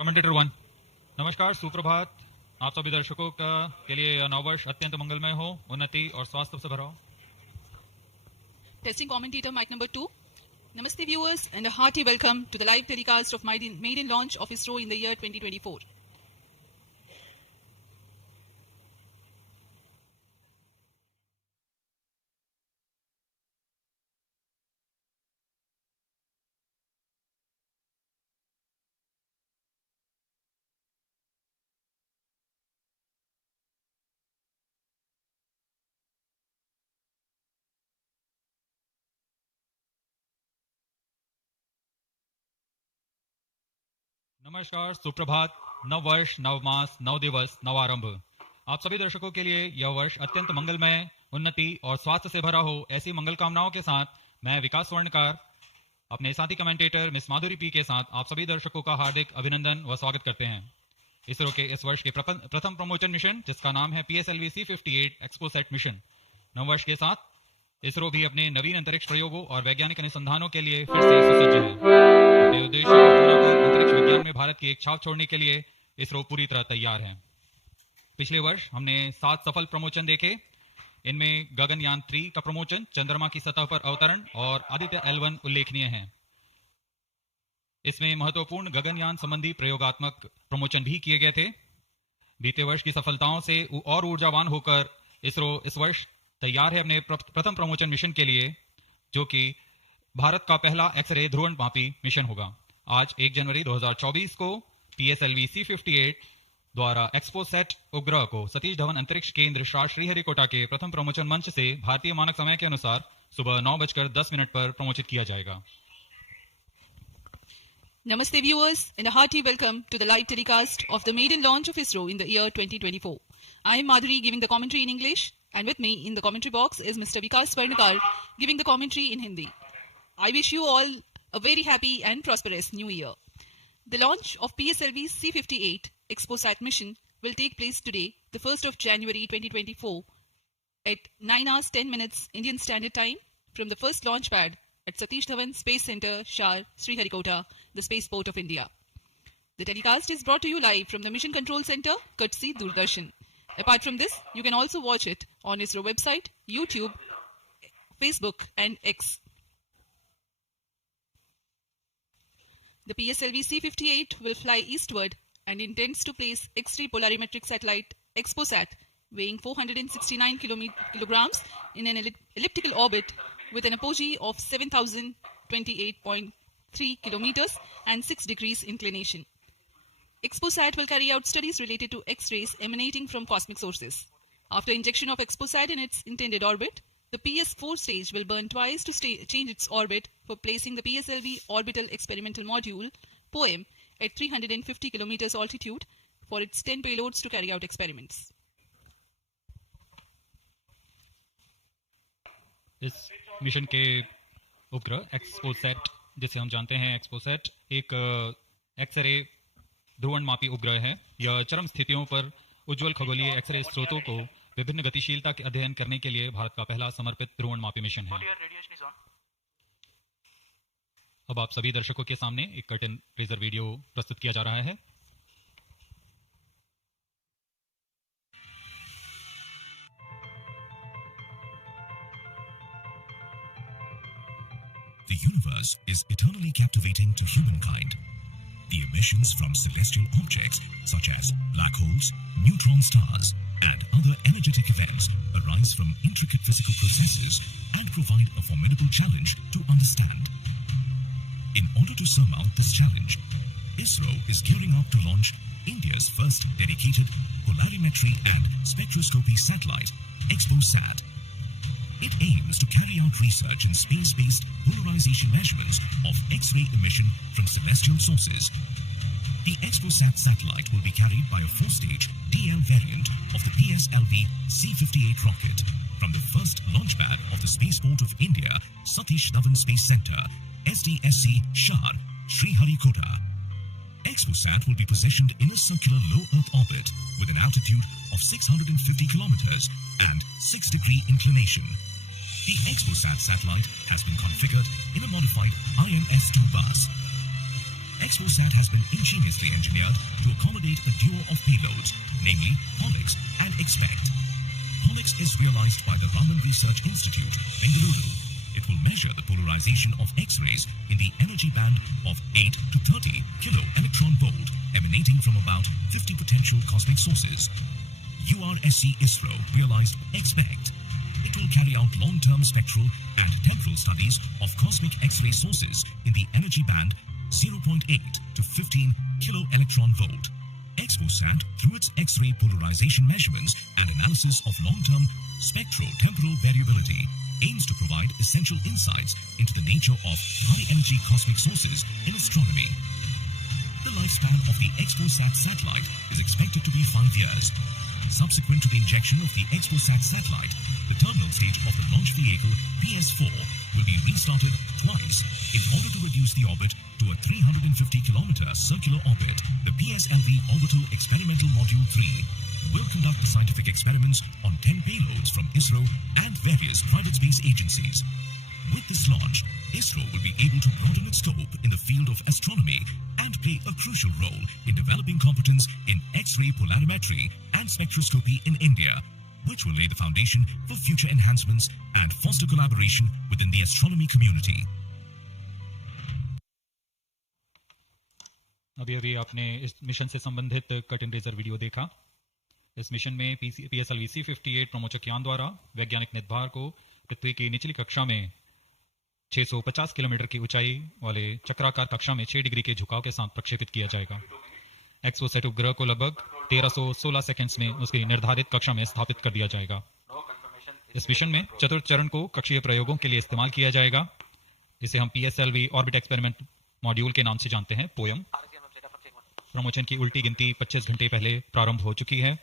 Commentator 1। नमस्कार, सुप्रभात। आप सभी दर्शकों के लिए यह नववर्ष अत्यंत मंगलमय हो, उन्नति और स्वास्थ्य से भरा हो। Testing commentator mic number 2. Namaste viewers and a hearty welcome to the live telecast of maiden launch of ISRO in the year 2024. नमस्कार, सुप्रभात, नव वर्ष, नव मास, नव दिवस, नव आरंभ। आप सभी दर्शकों के लिए यह वर्ष अत्यंत मंगलमय, उन्नति और स्वास्थ्य से भरा हो, ऐसी मंगल कामनाओं के साथ मैं विकास स्वर्णकार अपने साथी कमेंटेटर मिस माधुरी पी के साथ आप सभी दर्शकों का हार्दिक अभिनंदन व स्वागत करते हैं। इसरो के इस वर्ष के प्रथम प्रमोशन मिशन, जिसका नाम है PSLV C58 XPOSAT मिशन। नववर्ष के साथ इसरो भी अपने नवीन अंतरिक्ष प्रयोगों और वैज्ञानिक अनुसंधानों के लिए फिर से सुसज्ज है। अपने उद्देश्यों को पूरा कर अंतरिक्ष विज्ञान में भारत की एक छाप छोड़ने के लिए इसरो पूरी तरह तैयार है। पिछले वर्ष हमने 7 सफल प्रमोशन देखे। इनमें गगनयान 3 का प्रमोशन, चंद्रमा की सतह पर अवतरण और आदित्य L1 उल्लेखनीय है। इसमें महत्वपूर्ण गगनयान संबंधी प्रयोगात्मक प्रमोशन भी किए गए थे। बीते वर्ष की सफलताओं से और ऊर्जावान होकर इसरो इस वर्ष तैयार है अपने प्रथम प्रमोशन मिशन के लिए, जो कि भारत का पहला एक्सरे ध्रुवणमापी मिशन होगा। आज 1 जनवरी 2024 को PSLV C58 द्वारा एक्सपोसैट उपग्रह को सतीश धवन अंतरिक्ष केंद्र श्रीहरिकोटा के प्रथम प्रमोशन मंच से भारतीय मानक समय के अनुसार सुबह 9:10 पर प्रमोशित किया जाएगा। Namaste viewers and a hearty welcome to the live telecast of the maiden launch of ISRO in the year 2024. I am Madhuri giving the commentary in English, and with me in the commentary box is Mr. Vikas Swarnakar giving the commentary in Hindi. I wish you all a very happy and prosperous new year. The launch of PSLV C58 XPOSAT mission will take place today, the 1st of January 2024 at 9 hours 10 minutes Indian Standard Time from the first launch pad at Satish Dhawan Space Center, Shar, Sriharikota, the spaceport of India. The telecast is brought to you live from the Mission Control Center, courtesy Doordarshan. Apart from this, you can also watch it on ISRO website, YouTube, Facebook and X. The PSLV C58 will fly eastward and intends to place X-ray polarimetric satellite XPOSAT weighing 469 kilograms in an elliptical orbit with an apogee of 7,028.3 kilometers and 6 degrees inclination. XPOSAT will carry out studies related to X-rays emanating from cosmic sources. After injection of XPOSAT in its intended orbit, the PS4 stage will burn twice to change its orbit for placing the PSLV Orbital Experimental Module (POEM) at 350 kilometers altitude for its 10 payloads to carry out experiments. इस mission के उपग्रह XPoSat, जिसे हम जानते हैं XPoSat, एक x ray ध्रुवणमापी उपग्रह है। यह चरम स्थितियों पर उज्जवल खगोलीय एक्सरे स्रोतों को विभिन्न गतिशीलता के अध्ययन करने के लिए भारत का पहला समर्पित ध्रुवणमापी मिशन है। अब आप सभी दर्शकों के सामने एक कर्टन रेजर वीडियो प्रस्तुत किया जा रहा है। The universe is eternally captivating to humankind. The emissions from celestial objects such as black holes, neutron stars, and other energetic events arise from intricate physical processes and provide a formidable challenge to understand. In order to surmount this challenge, ISRO is gearing up to launch India's first dedicated Polarimeter and Spectroscopy Satellite, XPOSAT. It aims to carry out research in space-based polarisation measurements of X-ray emission from celestial sources. The XPOSAT satellite will be carried by a 4-stage DL variant of the PSLV C58 rocket from the first launch pad of the spaceport of India, Satish Dhawan Space Center, SDSC, Shar, Sriharikota. XPOSAT will be positioned in a circular low Earth orbit with an altitude of 650 kilometers and 6-degree inclination. The XPOSAT satellite has been configured in a modified IMS-2 bus. XPOSAT has been ingeniously engineered to accommodate a duo of payloads, namely POLIX and XSPECT. POLIX is realized by the Raman Research Institute, Bengaluru. It will measure the polarization of X-rays in the energy band of 8 to 30 kilo electron volt emanating from about 50 potential cosmic sources. URSC ISRO realized XSPECT. It will carry out long-term spectral and temporal studies of cosmic X-ray sources in the energy band 0.8 to 15 kilo electron volt. XPOSAT, through its X-ray polarization measurements and analysis of long-term spectro-temporal variability, aims to provide essential insights into the nature of high-energy cosmic sources in astronomy. The lifespan of the XPOSAT satellite is expected to be 5 years. Subsequent to the injection of the XPOSAT satellite, the terminal stage of the launch vehicle PS4 will be restarted twice in order to reduce the orbit to a 350-kilometer circular orbit. The PSLV Orbital Experimental Module-3 will conduct the scientific experiments on 10 payloads from ISRO and various private space agencies. With this launch, ISRO will be able to broaden its scope in the field of astronomy and play a crucial role in developing competence in X-ray polarimetry and spectroscopy in India, which will lay the foundation for future enhancements and foster collaboration within the astronomy community. अभी आपने इस mission से संबंधित cut and razor video देखा। इस mission में PSLV C58 प्रमोचक यान द्वारा वैज्ञानिक निर्धार को पृथ्वी की निचली कक्षा में 650 किलोमीटर की ऊंचाई वाले चक्राकार कक्षा में 6 डिग्री के झुकाव के साथ प्रक्षेपित किया जाएगा। एक्सपोसैट उपग्रह को लगभग 1316 सेकंड्स में उसकी निर्धारित कक्षा में स्थापित कर दिया जाएगा। इस मिशन में चतुर्थ चरण को कक्षीय प्रयोगों के लिए इस्तेमाल किया जाएगा। इसे हम PSLV ऑर्बिट एक्सपेरिमेंट मॉड्यूल के नाम से जानते हैं, पोयम। प्रमोशन की उल्टी गिनती 25 घंटे पहले प्रारंभ हो चुकी है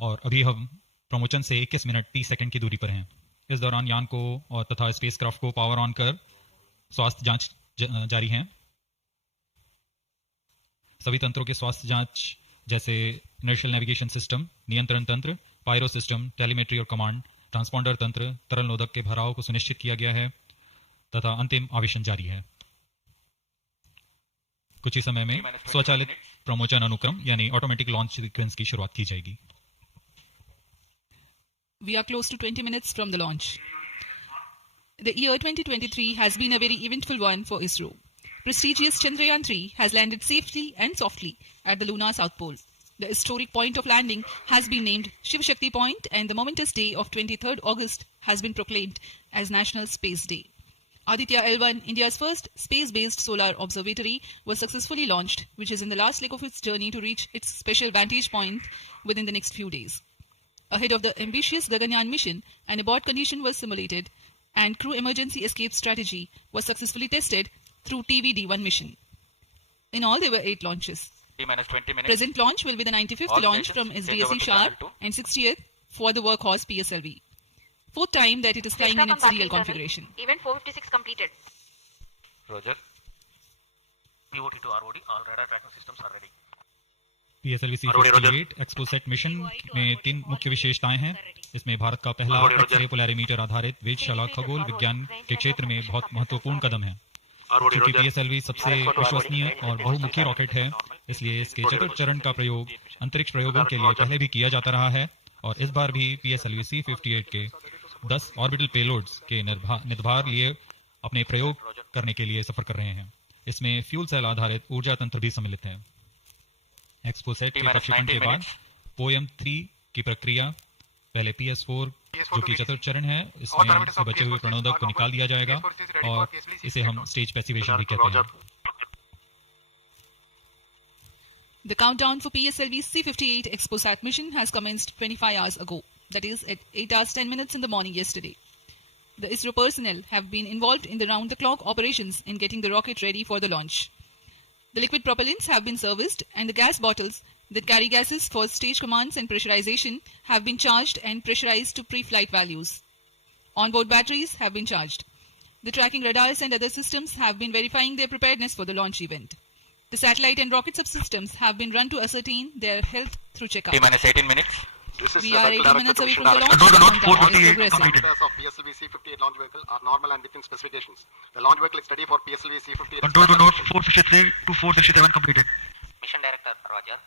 और अभी हम प्रमोशन से 21 मिनट 30 सेकंड की दूरी पर हैं। इस दौरान यान को और तथा स्पेसक्राफ्ट को पावर ऑन कर स्वास्थ्य जांच जारी है। सभी तंत्रों के स्वास्थ्य जांच जैसे इनर्शियल नेविगेशन सिस्टम, नियंत्रण तंत्र, पायरो सिस्टम, टेलीमेट्री और कमांड, ट्रांसपॉन्डर तंत्र, तरल नोदक के भराव को सुनिश्चित किया गया है तथा अंतिम आवेशन जारी है। कुछ ही समय में स्वचालित प्रमोचन अनुक्रम यानी ऑटोमेटिक लॉन्च सीक्वेंस की शुरुआत की जाएगी। We are close to 20 minutes from the launch. The year 2023 has been a very eventful one for ISRO. Prestigious Chandrayaan-3 has landed safely and softly at the lunar South Pole. The historic point of landing has been named Shiv Shakti Point, and the momentous day of 23rd August has been proclaimed as National Space Day. Aditya L1, India's first space-based solar observatory, was successfully launched, which is in the last leg of its journey to reach its special vantage point within the next few days. Ahead of the ambitious Gaganyaan mission, an abort condition was simulated and crew emergency escape strategy was successfully tested through TVD-1 mission. In all, there were 8 launches. T-20 minutes. Present launch will be the 95th All launch stations, from change over SDSC to Sharp channel 2. and 60th for the workhorse PSLV. 4th time that it is flying in its real configuration. Event 456 completed. Roger. POT to ROD, all radar tracking systems are ready. PSLV C58 XPoSat mission में 3 मुख्य विशेषताएं हैं। इसमें भारत का पहला x-ray polarimeter आधारित वेधशाला खगोल विज्ञान के क्षेत्र में बहुत महत्वपूर्ण कदम है। क्योंकि PSLV सबसे विश्वसनीय और बहुमुखी रॉकेट है, इसलिए इसके चतुर्थ चरण का प्रयोग अंतरिक्ष प्रयोगों के लिए पहले भी किया जाता रहा है और इस बार भी PSLV C58 के 10 ऑर्बिटल पेलोड्स के निर्धार लिए अपने प्रयोग करने के लिए सफर कर रहे हैं। इसमें फ्यूल सेल आधारित ऊर्जा तंत्र भी सम्मिलित है। एक्सपोसैट के प्रक्षेपण के बाद पोयम 3 की प्रक्रिया पहले PS4 जो कि चतुर्थ चरण है, इसमें से बचे हुए प्रणोदक को निकाल दिया जाएगा और इसे हम स्टेज पैसिवेशन भी कहते हैं। The countdown for PSLV C58 XPOSAT mission has commenced 25 hours ago, that is at 8 hours 10 minutes in the morning yesterday. The ISRO personnel have been involved in the round-the-clock operations in getting the rocket ready for the launch. The liquid propellants have been serviced and the gas bottles that carry gases for stage commands and pressurization have been charged and pressurized to pre-flight values. Onboard batteries have been charged. The tracking radars and other systems have been verifying their preparedness for the launch event. The satellite and rocket subsystems have been run to ascertain their health through checkup. T-18 minutes. This is We the are vehicle 18 directed minutes to away mission from the launch. director. Control and node countdown is 448 progressing. completed. Parameters of PSLV C58 launch vehicle are normal and within specifications. The launch vehicle is ready for PSLV C58. Control to nodes 463 to 467 completed. Mission Director, Roger.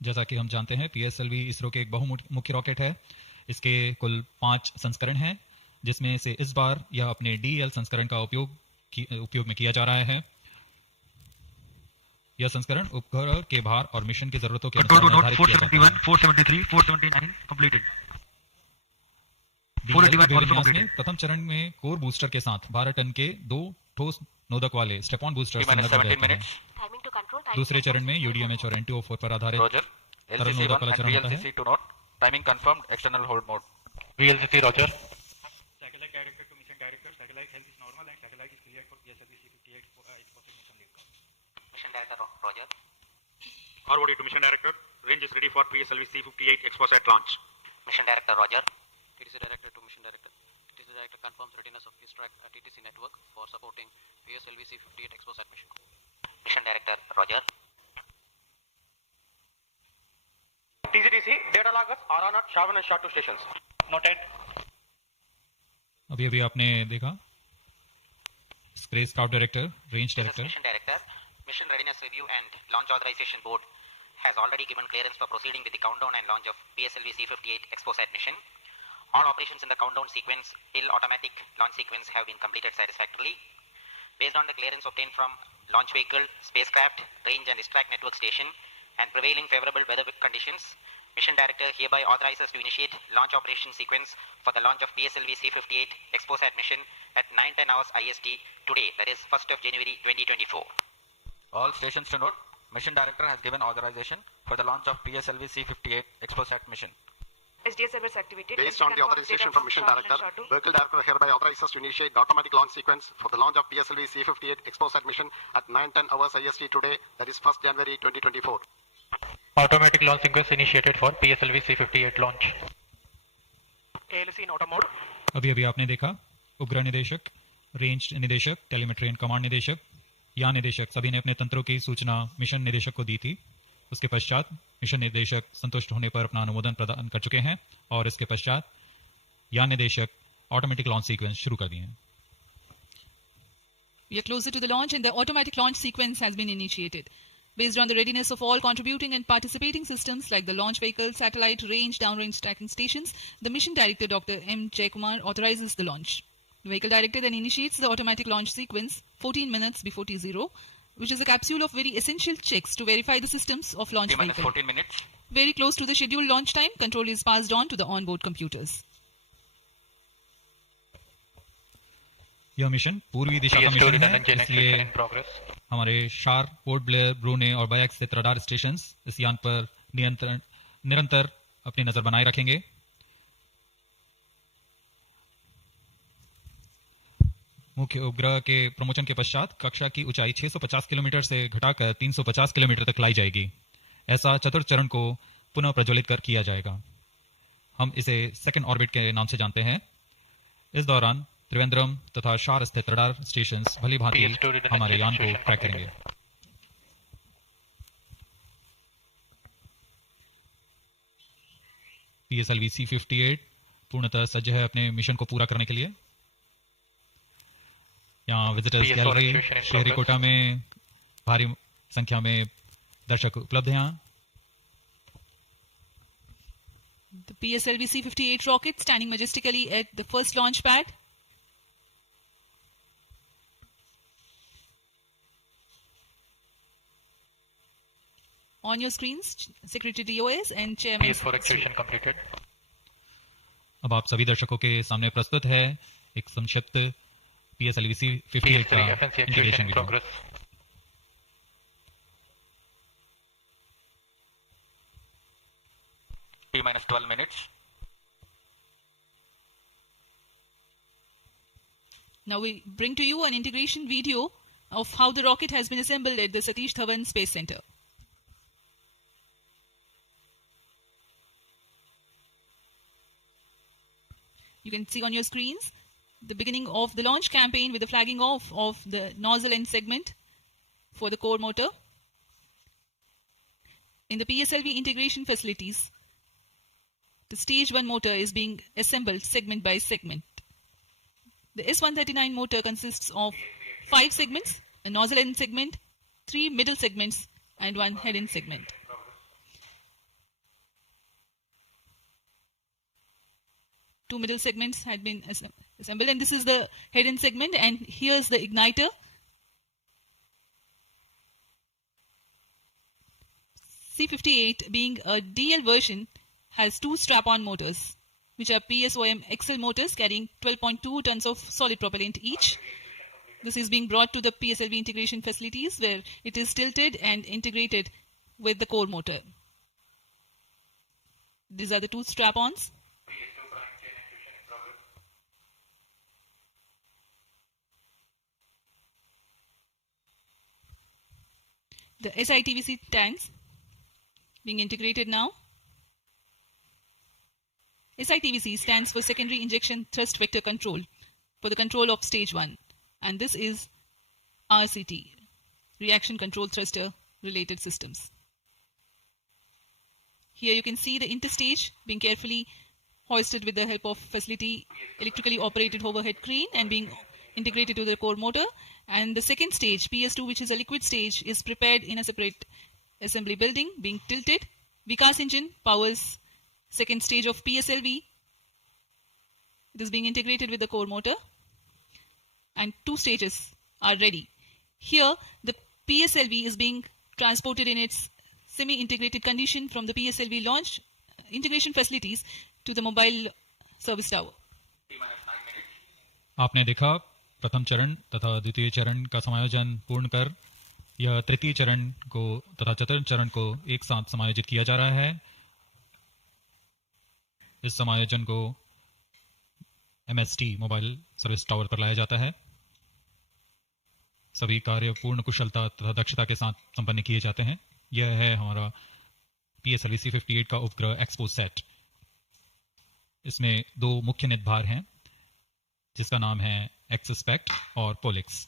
जैसा कि हम जानते हैं PSLV ISRO के एक बहुमुखी rocket है। इसके कुल 5 संस्करण हैं, जिसमें से इस बार यह अपने डीएल संस्करण का उपयोग में किया जा रहा है। यह संस्करण उपग्रह के भार और मिशन की जरूरतों के Control to अनुसार node निर्धारित किया जाता 471, 473, 479 completed. 481 also है। completed. प्रथम चरण में कोर बूस्टर के साथ 12 टन के 2 ठोस नोदक वाले स्टेप ऑन बूस्टर दूसरे चरण में यूडीएमएच और एनटीओ4 पर आधारित Roger. तरल LCC नोदक 1 वाला and चरण होता है। VLCC 2 node. Timing confirmed. External hold mode. VLCC Roger. Satellite director to mission director. Satellite health is normal and satellite is cleared for PSLV C58 XPOSAT mission vehicle. Mission Director, Roger. ROD to mission director. Range is ready for PSLV C58 XPOSAT launch. Mission Director, Roger. TTC Director to Mission Director. TTC Director confirms readiness of Eastward TTC network for supporting PSLV C58 XPOSAT mission. Mission Director, Roger. TCTC data loggers are on at Shavan and Shah 2 stations. Noted. अभी आपने देखा space scout director, range This is director. Mission Director. Mission Readiness Review and Launch Authorization Board has already given clearance for proceeding with the countdown and launch of PSLV C58 XPOSAT mission. All operations in the countdown sequence till automatic launch sequence have been completed satisfactorily. Based on the clearance obtained from launch vehicle, spacecraft, range and ISRO network station and prevailing favorable weather conditions, Mission Director hereby authorizes to initiate launch operation sequence for the launch of PSLV C58 XPOSAT mission at 9:10 hours IST today, that is 1st of January 2024. All stations to note. Mission Director has given authorization for the launch of PSLV C58 XPOSAT mission. SDS servers activated. Based on the authorization from mission director, vehicle director hereby authorizes to initiate the automatic launch sequence for the launch of PSLV C58 XPOSAT mission at 9:10 hours IST today, that is 1st January 2024. Automatic launch sequence initiated for PSLV C58 launch. ALC in auto mode. अभी आपने देखा उपग्रह निदेशक, range निदेशक, telemetry and command निदेशक, यान निदेशक सभी ने अपने तंत्रों की सूचना मिशन निदेशक को दी थी। उसके पश्चात मिशन निदेशक संतुष्ट होने पर अपना अनुमोदन प्रदान कर चुके हैं और इसके पश्चात यान निदेशक ऑटोमेटिक लॉन्च सीक्वेंस शुरू कर दिए हैं। We are closer to the launch and the automatic launch sequence has been initiated. Based on the readiness of all contributing and participating systems like the launch vehicle, satellite, range, downrange tracking stations, the mission director Dr. M. Jaykumar authorizes the launch. The vehicle director then initiates the automatic launch sequence 14 minutes before T0, which is a capsule of very essential checks to verify the systems of launch vehicle. 14 minutes. Very close to the scheduled launch time, control is passed on to the onboard computers. यह mission पूर्वी दिशा का mission है, इसलिए हमारे शार, port Blair, ब्रूने और bikes स्थित radar stations इस यान पर निरंतर अपनी नजर बनाए रखेंगे। मुख्य उपग्रह के प्रमोशन के पश्चात कक्षा की ऊंचाई 650 किलोमीटर से घटाकर 350 किलोमीटर तक लाई जाएगी। ऐसा चतुर्थ चरण को पुनः प्रज्वलित कर किया जाएगा। हम इसे सेकंड ऑर्बिट के नाम से जानते हैं। इस दौरान त्रिवेंद्रम तथा शार स्थित रडार स्टेशंस भली भांति हमारे यान को ट्रैक करेंगे। PSLV C58 पूर्णतः सज्ज है अपने मिशन को पूरा करने के लिए। यहाँ विजिटर्स गैलरी श्रीहरिकोटा में भारी संख्या में दर्शक उपलब्ध हैं। The PSLV C58 rocket standing majestically at the first launch pad. On your screens, Secretary DOS and Chairman. PS4 activation completed. अब आप सभी दर्शकों के सामने प्रस्तुत है एक संक्षिप्त PSLV C58 का integration video. T-12 minutes. Now we bring to you an integration video of how the rocket has been assembled at the Satish Dhawan Space Center. You can see on your screens the beginning of the launch campaign with the flagging off of the nozzle end segment for the core motor. In the PSLV integration facilities, the stage 1 motor is being assembled segment by segment. The S139 motor consists of 5 segments, a nozzle end segment, 3 middle segments, and 1 head end segment. Two middle segments had been assembled, and this is the head end segment, and here's the igniter. C58, being a DL version, has 2 strap-on motors, which are PSOM XL motors carrying 12.2 tons of solid propellant each. This is being brought to the PSLV integration facilities where it is tilted and integrated with the core motor. These are the 2 strap-ons. The SITVC tanks being integrated now. SITVC stands for Secondary Injection Thrust Vector Control for the control of stage 1, and this is RCT, Reaction Control Thruster Related Systems. Here you can see the interstage being carefully hoisted with the help of facility electrically operated overhead crane and being integrated to the core motor. And the second stage, PS2, which is a liquid stage, is prepared in a separate assembly building, being tilted. Vikas engine powers second stage of PSLV. It is being integrated with the core motor, and 2 stages are ready. Here, the PSLV is being transported in its semi-integrated condition from the PSLV launch integration facilities to the mobile service tower. आपने देखा प्रथम चरण तथा द्वितीय चरण का समायोजन पूर्ण कर यह तृतीय चरण को तथा चतुर्थ चरण को एक साथ समायोजित किया जा रहा है। इस समायोजन को MST मोबाइल सर्विस टावर पर लाया जाता है। सभी कार्य पूर्ण कुशलता तथा दक्षता के साथ संपन्न किए जाते हैं। यह है हमारा PSLV C58 का उपग्रह XPOSAT। इसमें 2 मुख्य निदभार हैं जिसका नाम है XSPECT और POLIX।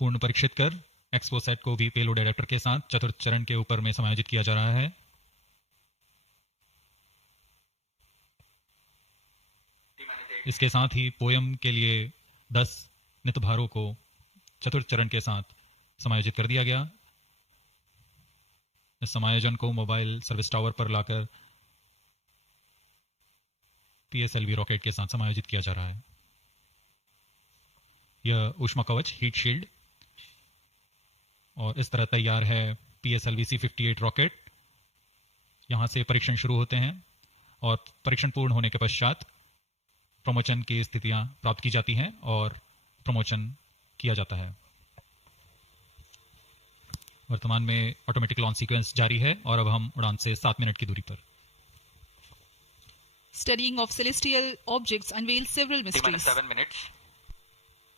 पूर्ण परीक्षित कर XPOSAT को भी पेलोड एडेप्टर के साथ चतुर्थ चरण के ऊपर में समायोजित किया जा रहा है। इसके साथ ही पोयम के लिए 10 नितभारों को चतुर्थ चरण के साथ समायोजित कर दिया गया। इस समायोजन को मोबाइल सर्विस टावर पर लाकर PSLV रॉकेट के साथ समायोजित किया जा रहा है। यह ऊष्मा कवच हीट शील्ड और इस तरह तैयार है PSLV C58 रॉकेट। यहां से परीक्षण शुरू होते हैं और परीक्षण पूर्ण होने के पश्चात प्रमोचन की स्थितियां प्राप्त की जाती हैं और प्रमोचन किया जाता है। वर्तमान में ऑटोमेटिक लॉन्च सीक्वेंस जारी है और अब हम उड़ान से 7 मिनट की दूरी पर। Studying of celestial objects unveils several mysteries. 7 minutes.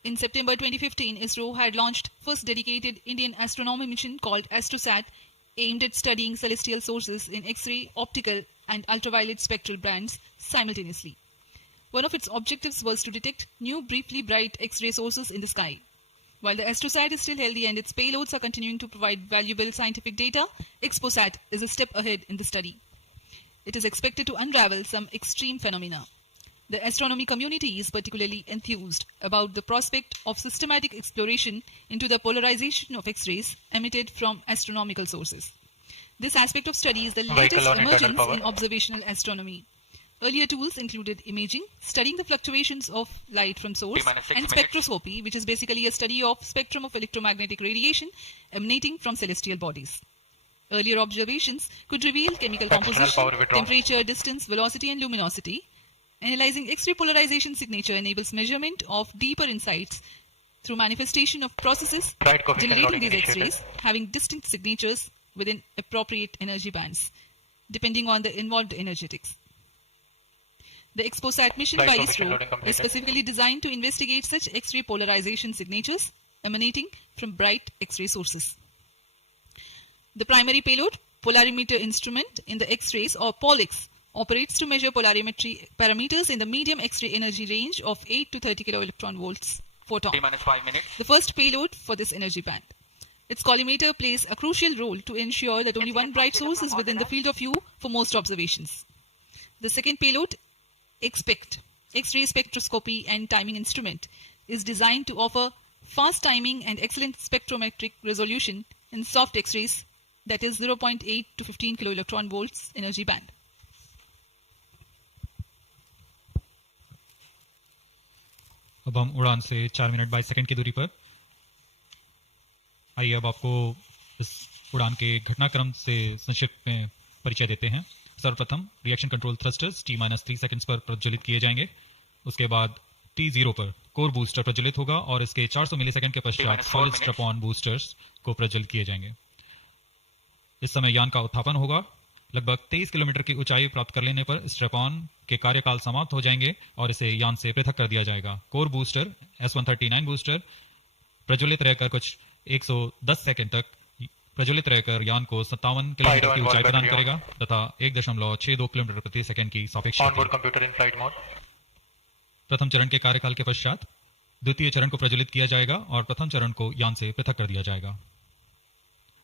In September 2015, ISRO had launched first dedicated Indian astronomy mission called AstroSat, aimed at studying celestial sources in X-ray, optical, and ultraviolet spectral bands simultaneously. One of its objectives was to detect new briefly bright X-ray sources in the sky. While the AstroSat is still healthy and its payloads are continuing to provide valuable scientific data, XPOSAT is a step ahead in the study. It is expected to unravel some extreme phenomena. The astronomy community is particularly enthused about the prospect of systematic exploration into the polarization of X-rays emitted from astronomical sources. This aspect of study is the latest emergence in observational astronomy. Earlier tools included imaging, studying the fluctuations of light from source, and spectroscopy, which is basically a study of spectrum of electromagnetic radiation emanating from celestial bodies. Earlier observations could reveal chemical composition, temperature, distance, velocity, and luminosity. Analyzing X-ray polarization signature enables measurement of deeper insights through manifestation of processes generating these X-rays, having distinct signatures within appropriate energy bands, depending on the involved energetics. The XPOSAT mission by ISRO is specifically designed to investigate such X-ray polarization signatures emanating from bright X-ray sources. The primary payload, Polarimeter Instrument in the X-rays or POLIX, operates to measure polarimetry parameters in the medium X-ray energy range of 8 to 30 kV. photon, T-5 minutes. the first payload for this energy band. Its collimator plays a crucial role to ensure that only one bright source is within the field of view for most observations. The second payload, XSPECT, X-ray Spectroscopy and Timing Instrument, is designed to offer fast timing and excellent spectrometric resolution in soft X-rays, that is 0.8 to 15 kiloelectron volts energy band. अब हम उड़ान से 4 minute 22 second की दूरी पर। आइए अब आपको इस उड़ान के घटनाक्रम से संक्षिप्त में परिचय देते हैं। सर्वप्रथम reaction control thrusters T-3 seconds पर प्रज्वलित किए जाएंगे। उसके बाद T0 पर कोर बूस्टर प्रज्वलित होगा और इसके 400 मिलीसेकंड के पश्चात सॉलिड स्ट्रैप-ऑन बूस्टर्स को प्रज्वलित किए जाएंगे। इस समय यान का उत्थापन होगा। लगभग 23 किलोमीटर की ऊंचाई प्राप्त कर लेने पर स्ट्रैप-ऑन के कार्यकाल समाप्त हो जाएंगे और इसे यान से पृथक कर दिया जाएगा। कोर बूस्टर S139 बूस्टर प्रज्वलित रहकर कुछ 110 सेकंड तक प्रज्वलित रहकर यान को 57 किलोमीटर की ऊंचाई प्रदान करेगा तथा 1.62 किलोमीटर प्रति सेकंड की सापेक्ष प्रथम चरण के कार्यकाल के पश्चात द्वितीय चरण को प्रज्वलित किया जाएगा और प्रथम चरण को यान से पृथक कर दिया जाएगा।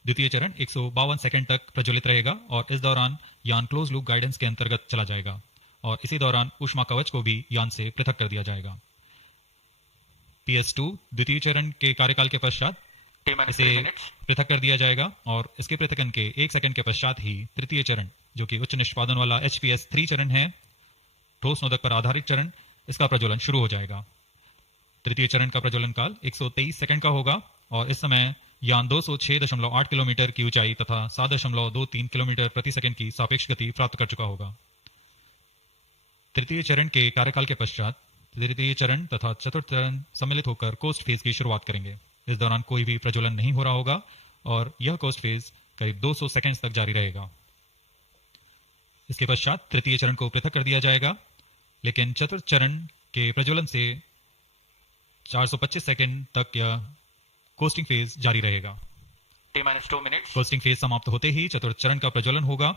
द्वितीय चरण 152 सेकंड तक प्रज्वलित रहेगा और इस दौरान यान क्लोज लूप गाइडेंस के अंतर्गत चला जाएगा और इसी दौरान ऊष्मा कवच को भी यान से पृथक कर दिया जाएगा। PS2 द्वितीय चरण के कार्यकाल के पश्चात इसे पृथक कर दिया जाएगा और इसके पृथकन के 1 सेकंड के पश्चात ही तृतीय चरण, जो कि उच्च निष्पादन वाला HPS3 चरण है, ठोस नोदक पर आधारित चरण, इसका प्रज्वलन शुरू हो जाएगा। तृतीय चरण का प्रज्वलन काल 123 सेकंड का होगा और इस समय यान 206.8 किलोमीटर की ऊंचाई तथा 7.23 किलोमीटर प्रति सेकंड की सापेक्ष गति प्राप्त कर चुका होगा। तृतीय चरण के कार्यकाल के पश्चात तृतीय चरण तथा चतुर्थ चरण सम्मिलित होकर कोस्ट फेज की शुरुआत करेंगे। इस दौरान कोई भी प्रज्वलन नहीं हो रहा होगा और यह कोस्ट फेज करीब 200 सेकंड तक जारी रहेगा। इसके पश्चात तृतीय चरण को पृथक कर दिया जाएगा, लेकिन चतुर्थ चरण के प्रज्वलन से 425 सेकंड तक यह कोस्टिंग फेज जारी रहेगा। T-2 minutes. कोस्टिंग फेज समाप्त होते ही चतुर्थ चरण का प्रज्वलन होगा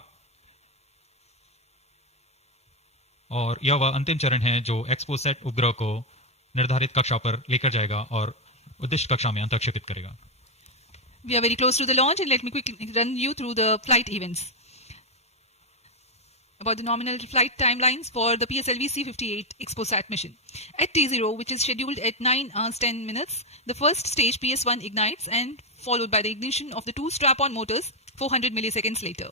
और यह वह अंतिम चरण है जो एक्सपोसैट उपग्रह को निर्धारित कक्षा पर लेकर जाएगा और उद्दिष्ट कक्षा में अंतर्क्षेपित करेगा। We are very close to the launch and let me quickly run you through the flight events. About the nominal flight timelines for the PSLV C58 XPOSAT mission. At T0, which is scheduled at 9 hours 10 minutes, the first stage PS1 ignites and followed by the ignition of the two strap-on motors 400 milliseconds later.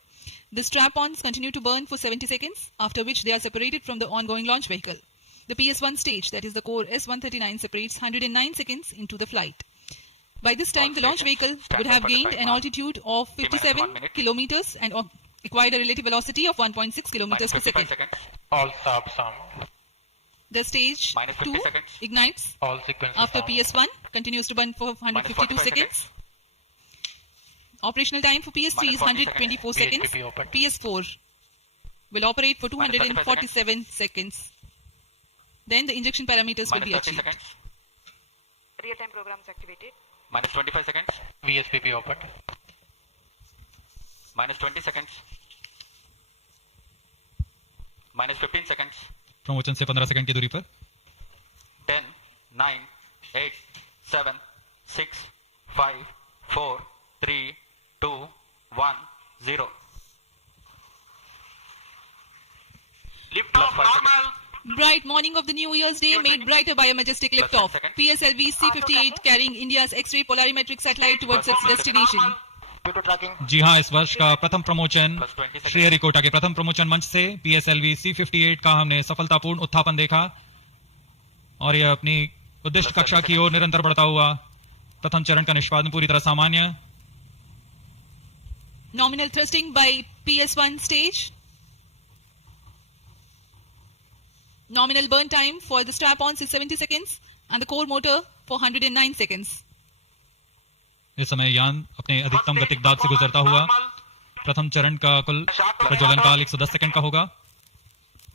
The strap-ons continue to burn for 70 seconds, after which they are separated from the ongoing launch vehicle. The PS1 stage, that is the core S139, separates 109 seconds into the flight. By this time, the launch vehicle would have gained an altitude of 57 kilometers and acquired a relative velocity of 1.6 kilometers per second. All stop sound. The stage 2 ignites All sequence after sound. PS1, continues to burn for 152 seconds. Operational time for PS3 is 124 seconds. VSPP open. PS4 will operate for 247 seconds. Then the injection parameters will be Minus 30 achieved. seconds. Real-time programs activated. Minus 25 seconds. VSPP open. Minus 20 seconds. Minus 15 seconds. प्रमोचन से 15 second की दूरी पर 10, 9, 8, 7, 6, 5, 4, 3, 2, 1, 0. Lift off normal. Bright morning of the New Year's Day made brighter by a majestic liftoff. PSLV C58 carrying India's X-ray polarimetric satellite towards its destination. जी हाँ, इस वर्ष का प्रथम प्रमोचन श्रीहरिकोटा के प्रथम प्रमोचन मंच से PSLV C58 का हमने सफलतापूर्ण उत्थापन देखा और यह अपनी उद्दिष्ट कक्षा की ओर निरंतर बढ़ता हुआ। प्रथम चरण का निष्पादन पूरी तरह सामान्य। Nominal thrusting by PS1 stage. Nominal burn time for the strap-ons is 70 seconds and the core motor for 109 seconds. इस समय यान अपने अधिकतम गतिक दाब से गुजरता हुआ। प्रथम चरण का कुल प्रज्वलन काल 110 सेकंड का होगा।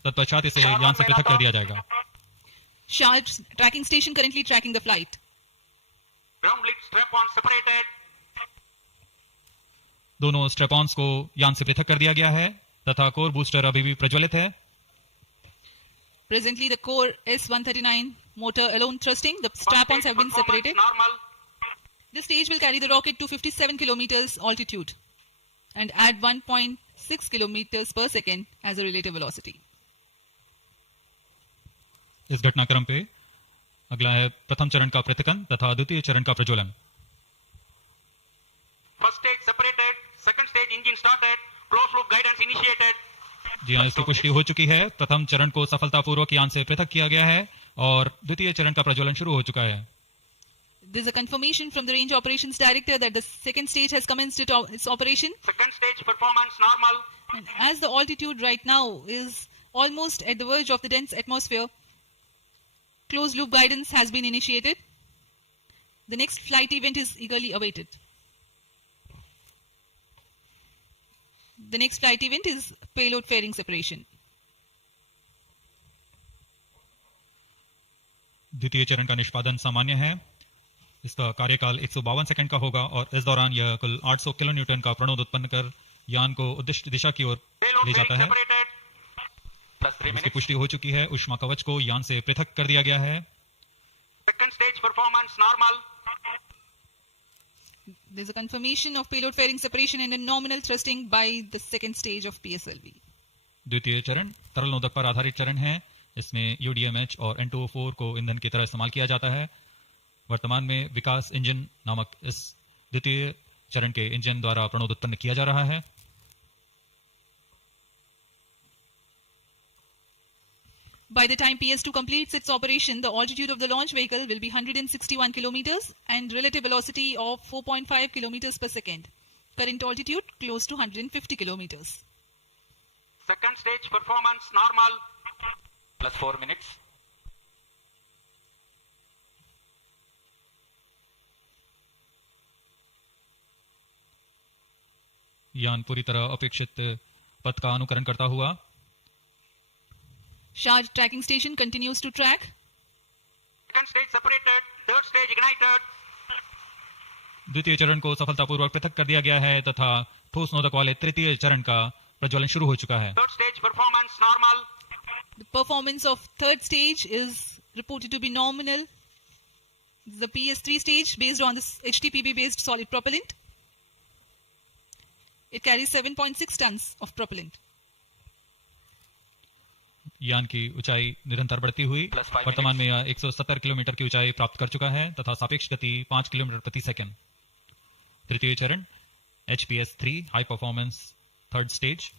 तत्पश्चात इसे यान से पृथक कर दिया जाएगा। Sharp tracking station currently tracking the flight. Ground lead strap-on separated. दोनों स्ट्रैप-ऑन्स को यान से पृथक कर दिया गया है तथा कोर बूस्टर अभी भी प्रज्वलित है। Presently, the core S139 motor alone thrusting. The strap-ons have been separated. Normal. The stage will carry the rocket to 57 kilometers altitude and add 1.6 kilometers per second as a relative velocity. इस घटनाक्रम पे अगला है प्रथम चरण का पृथक्करण तथा द्वितीय चरण का प्रज्वलन. First stage separated. Second stage engine started. Closed loop guidance initiated. जी हाँ, इसकी पुष्टि हो चुकी है. प्रथम चरण को सफलतापूर्वक यान से पृथक किया गया है और द्वितीय चरण का प्रज्वलन शुरू हो चुका है. There is a confirmation from the Range Operations Director that the second stage has commenced its operation. Second stage performance normal. And as the altitude right now is almost at the verge of the dense atmosphere, closed loop guidance has been initiated. The next flight event is eagerly awaited. The next flight event is payload fairing separation. द्वितीय चरण का निष्पादन सामान्य है. इसका कार्यकाल 152 second का होगा और इस दौरान यह कुल 800 किलो न्यूटन का प्रणोद उत्पन्न कर यान को उद्दिष्ट दिशा की ओर ले जाता है. इसकी पुष्टि हो चुकी है. ऊष्मा कवच को यान से पृथक कर दिया गया है. Second stage performance normal. There is a confirmation of payload fairing separation and a nominal thrusting by the second stage of PSLV. द्वितीय चरण तरल नोदक पर आधारित चरण है. इसमें UDMH और N2O4 को ईंधन की तरह इस्तेमाल किया जाता है. वर्तमान में विकास इंजन नामक इस द्वितीय चरण के इंजन द्वारा प्रणोद उत्पन्न किया जा रहा है. By the time PS2 completes its operation, the altitude of the launch vehicle will be 161 kilometers and relative velocity of 4.5 kilometers per second. Current altitude close to 150 kilometers. Second stage performance normal. Plus 4 minutes. यान पूरी तरह अपेक्षित पथ का अनुकरण करता हुआ. Charge tracking station continues to track. Second stage separated. Third stage ignited. द्वितीय चरण को सफलतापूर्वक पृथक कर दिया गया है तथा ठोस नोदक वाले तृतीय चरण का प्रज्वलन शुरू हो चुका है. Third stage performance normal. The performance of third stage is reported to be nominal. The PS3 stage based on this HTPB based solid propellant. It carries 7.6 tons of propellant. यान की ऊंचाई निरंतर बढ़ती हुई वर्तमान में यह 170 किलोमीटर की ऊंचाई प्राप्त कर चुका है तथा सापेक्ष गति 5 किलोमीटर प्रति सेकंड. तृतीय चरण HPS3 high performance third stage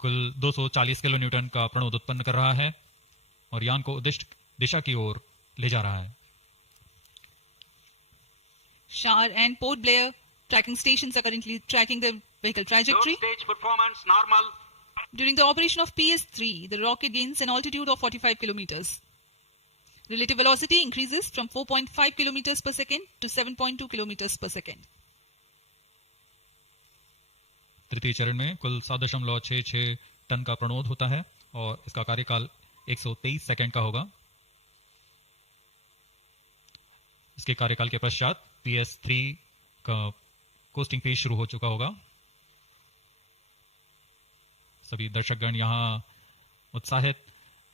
कुल 240 किलो न्यूटन का प्रणोद उत्पन्न कर रहा है और यान को उद्दिष्ट दिशा की ओर ले जा रहा है. Char and Port Blair tracking stations are currently tracking the vehicle trajectory. Third stage performance normal. During the operation of PS3, the rocket gains an altitude of 45 kilometers. Relative velocity increases from 4.5 kilometers per second to 7.2 kilometers per second. तृतीय चरण में कुल 7.66 ton का प्रणोद होता है और इसका कार्यकाल 123 सेकंड का होगा. इसके कार्यकाल के पश्चात PS3 का कोस्टिंग फेज शुरू हो चुका होगा. सभी दर्शकगण यहाँ उत्साहित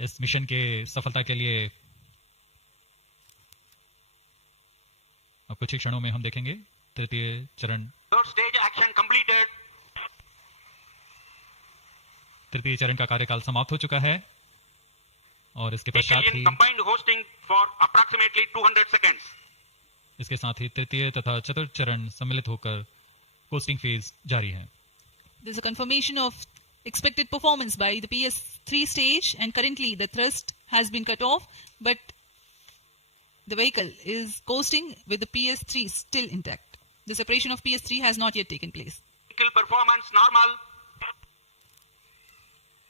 इस मिशन के सफलता के लिए. अब कुछ ही क्षणों में हम देखेंगे तृतीय चरण. Third stage action completed. तृतीय चरण का कार्यकाल समाप्त हो चुका है और इसके पश्चात ही combined hosting for approximately 200 seconds. इसके साथ ही तृतीय तथा चतुर्थ चरण सम्मिलित होकर कोस्टिंग फेज जारी है. There is a confirmation of expected performance by the PS3 stage and currently the thrust has been cut off but the vehicle is coasting with the PS3 still intact. The separation of PS3 has not yet taken place. Vehicle performance normal.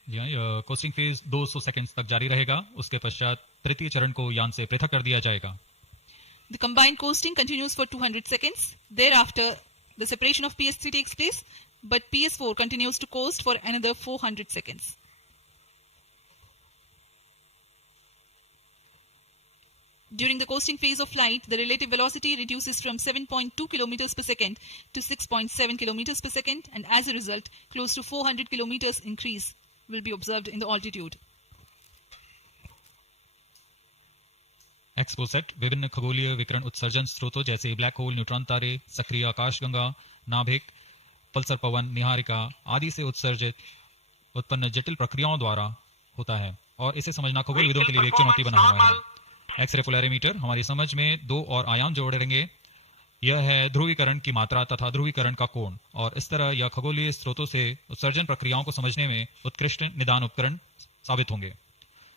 यह costing phase 200 seconds तक जारी रहेगा. उसके पश्चात तृतीय चरण को यान से पृथक कर दिया जाएगा. The combined coasting continues for 200 seconds. Thereafter, the separation of PS3 takes place, but PS4 continues to coast for another 400 seconds. During the coasting phase of flight, the relative velocity reduces from 7.2 kilometers per second to 6.7 kilometers per second, and as a result, close to 400 kilometers increase will be observed in the altitude. XPoSat विभिन्न खगोलीय विकिरण उत्सर्जन स्रोतों जैसे black hole, neutron तारे, सक्रिय आकाशगंगा, नाभिक, पल्सर पवन, निहारिका आदि से उत्पन्न जटिल प्रक्रियाओं द्वारा होता है और इसे समझना खगोलविदों के लिए एक चुनौती बना हुआ है। एक्सरे पोलैरिमीटर हमारी समझ में दो और आयाम जोड़ेंगे। यह है ध्रुवीकरण की मात्रा तथा ध्रुवीकरण का कोण और इस तरह यह खगोलीय स्रोतों से उत्सर्जन प्रक्रियाओं को समझने में उत्कृष्ट निदान उपकरण साबित होंगे।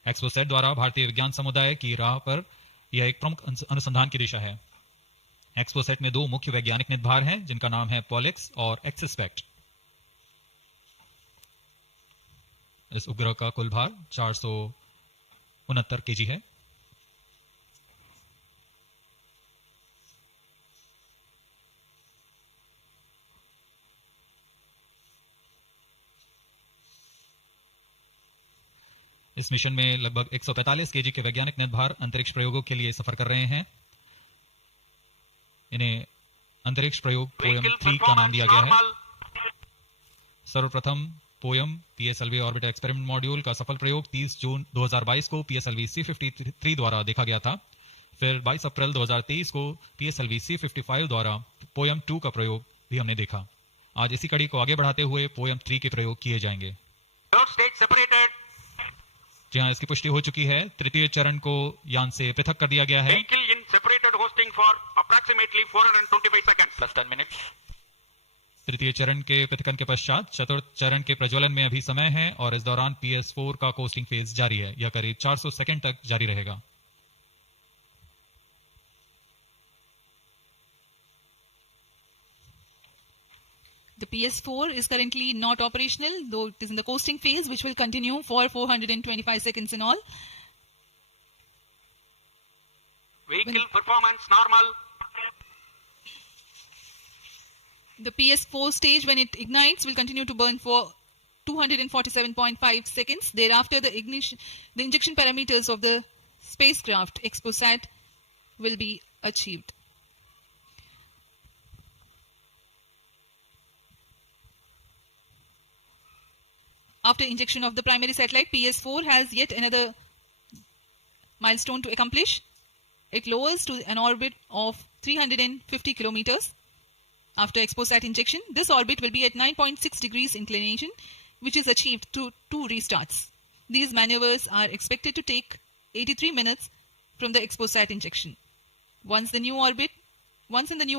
एक्सपोसेट द्वारा भारतीय विज्ञान समुदाय की राह पर यह एक प्रमुख अनुसंधान की दिशा है। एक्सपोसेट में दो मुख्य वैज्ञानिक निदभार हैं जिनका नाम है पॉलिक्स और एक्सस्पेक्ट। इस उपग्रह का कुल भार 469 केजी है। इस मिशन में लगभग 145 केजी के वैज्ञानिक निर्भर अंतरिक्ष प्रयोगों के लिए सफर कर रहे हैं। इन्हें अंतरिक्ष प्रयोग पोयम 3 का नाम दिया गया है। सर्वप्रथम poem PSLV orbital experiment module का सफल प्रयोग 30 जून 2022 को PSLV C53 द्वारा देखा गया था। फिर 22 अप्रैल 2023 को PSLV C55 द्वारा पोयम 2 का प्रयोग भी हमने देखा। आज इसी कड़ी को आगे बढ़ाते हुए पोयम 3 के प्रयोग किए जाएंगे। जी हाँ, इसकी पुष्टि हो चुकी है। तृतीय चरण को यान से पृथक कर दिया गया है। तृतीय चरण के पृथकन के पश्चात चतुर्थ चरण के प्रज्वलन में अभी समय है और इस दौरान PS4 का कोस्टिंग फेज जारी है। यह करीब 400 सेकंड तक जारी रहेगा। The PS4 is currently not operational, though it is in the coasting phase, which will continue for 425 seconds in all. Vehicle performance normal. The PS4 stage, when it ignites, will continue to burn for 247.5 seconds. Thereafter, the injection parameters of the spacecraft XPOSAT will be achieved. After injection of the primary satellite, PS4 has yet another milestone to accomplish. It lowers to an orbit of 350 kilometers. After XPOSAT injection, this orbit will be at 9.6 degrees inclination, which is achieved through 2 restarts. These maneuvers are expected to take 83 minutes from the XPOSAT injection. Once in the new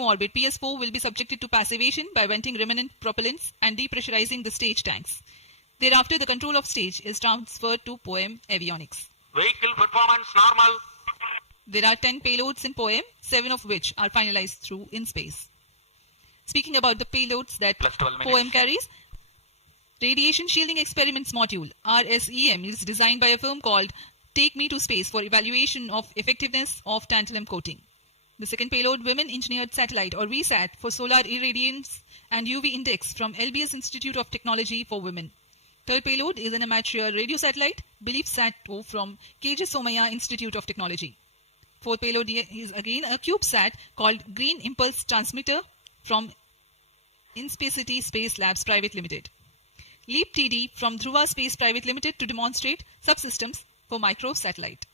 orbit, PS4 will be subjected to passivation by venting remnant propellants and depressurizing the stage tanks. Thereafter, the control of stage is transferred to POEM avionics. Vehicle performance normal. There are 10 payloads in POEM, 7 of which are finalized through IN-SPACE. Speaking about the payloads that POEM carries, Radiation Shielding Experiments Module (RSEM) is designed by a firm called Take Me to Space for evaluation of effectiveness of tantalum coating. The second payload, Women Engineered Satellite or VSAT for solar irradiance and UV index from LBS Institute of Technology for Women. Third payload is an amateur radio satellite, Belief Sat-O from KJ Somaya Institute of Technology. Fourth payload is again a CubeSat called Green Impulse Transmitter from InSpacity Space Labs Private Limited. Leap TD from Dhruva Space Private Limited to demonstrate subsystems for microsatellite.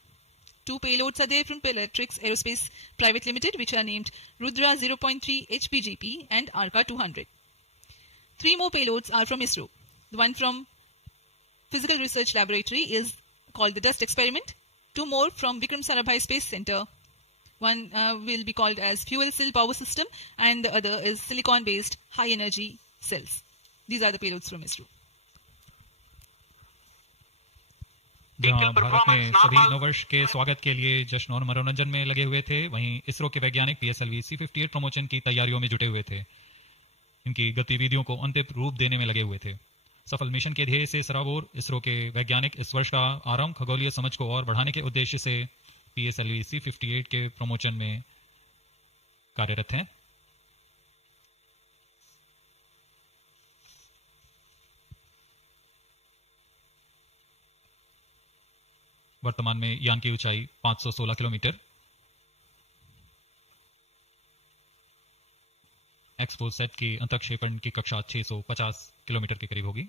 2 payloads are there from Polarimeter Aerospace Private Limited, which are named Rudra 0.3 HPGP and Arca 200. 3 more payloads are from ISRO. The one from Physical Research Laboratory is called the Dust Experiment. 2 more from Vikram Sarabhai Space Center. One will be called as Fuel Cell Power System and the other is Silicon-based High Energy Cells. These are the payloads from ISRO. जहां भारत में सभी नववर्ष के स्वागत के लिए जश्न और मनोरंजन में लगे हुए थे, वहीं इसरो के वैज्ञानिक PSLV C58 प्रमोशन की तैयारियों में जुटे हुए थे। इनकी गतिविधियों को अंतिम रूप देने में लगे हुए थे। सफल मिशन के ध्येय से सराबोर इसरो के वैज्ञानिक इस वर्ष का आरंभ खगोलीय समझ को और बढ़ाने के उद्देश्य से PSLV C58 के प्रमोशन में कार्यरत हैं। वर्तमान में यान की ऊंचाई 516 किलोमीटर, एक्सपोसेट की अंतक्षेपण की कक्षा 650 किलोमीटर के करीब होगी।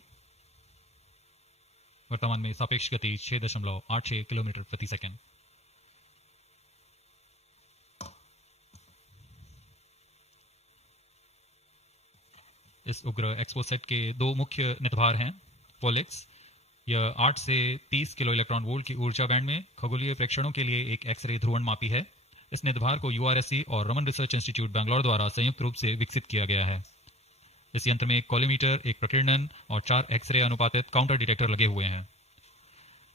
वर्तमान में सापेक्ष गति 6.86 किलोमीटर प्रति सेकंड। इस उपग्रह एक्सपोसेट के दो मुख्य नितभार हैं। पोलिक्स, यह 8 से 30 किलो इलेक्ट्रॉन वोल्ट की ऊर्जा बैंड में खगोलीय प्रेक्षणों के लिए एक एक्सरे ध्रुवण मापी है। इस नितभार को URSC और रमन रिसर्च इंस्टीट्यूट बैंगलोर द्वारा संयुक्त रूप से विकसित किया गया है। इस यंत्र में एक कॉलीमीटर, एक प्रकीर्णन और 4 एक्सरे अनुपातित काउंटर डिटेक्टर लगे हुए हैं।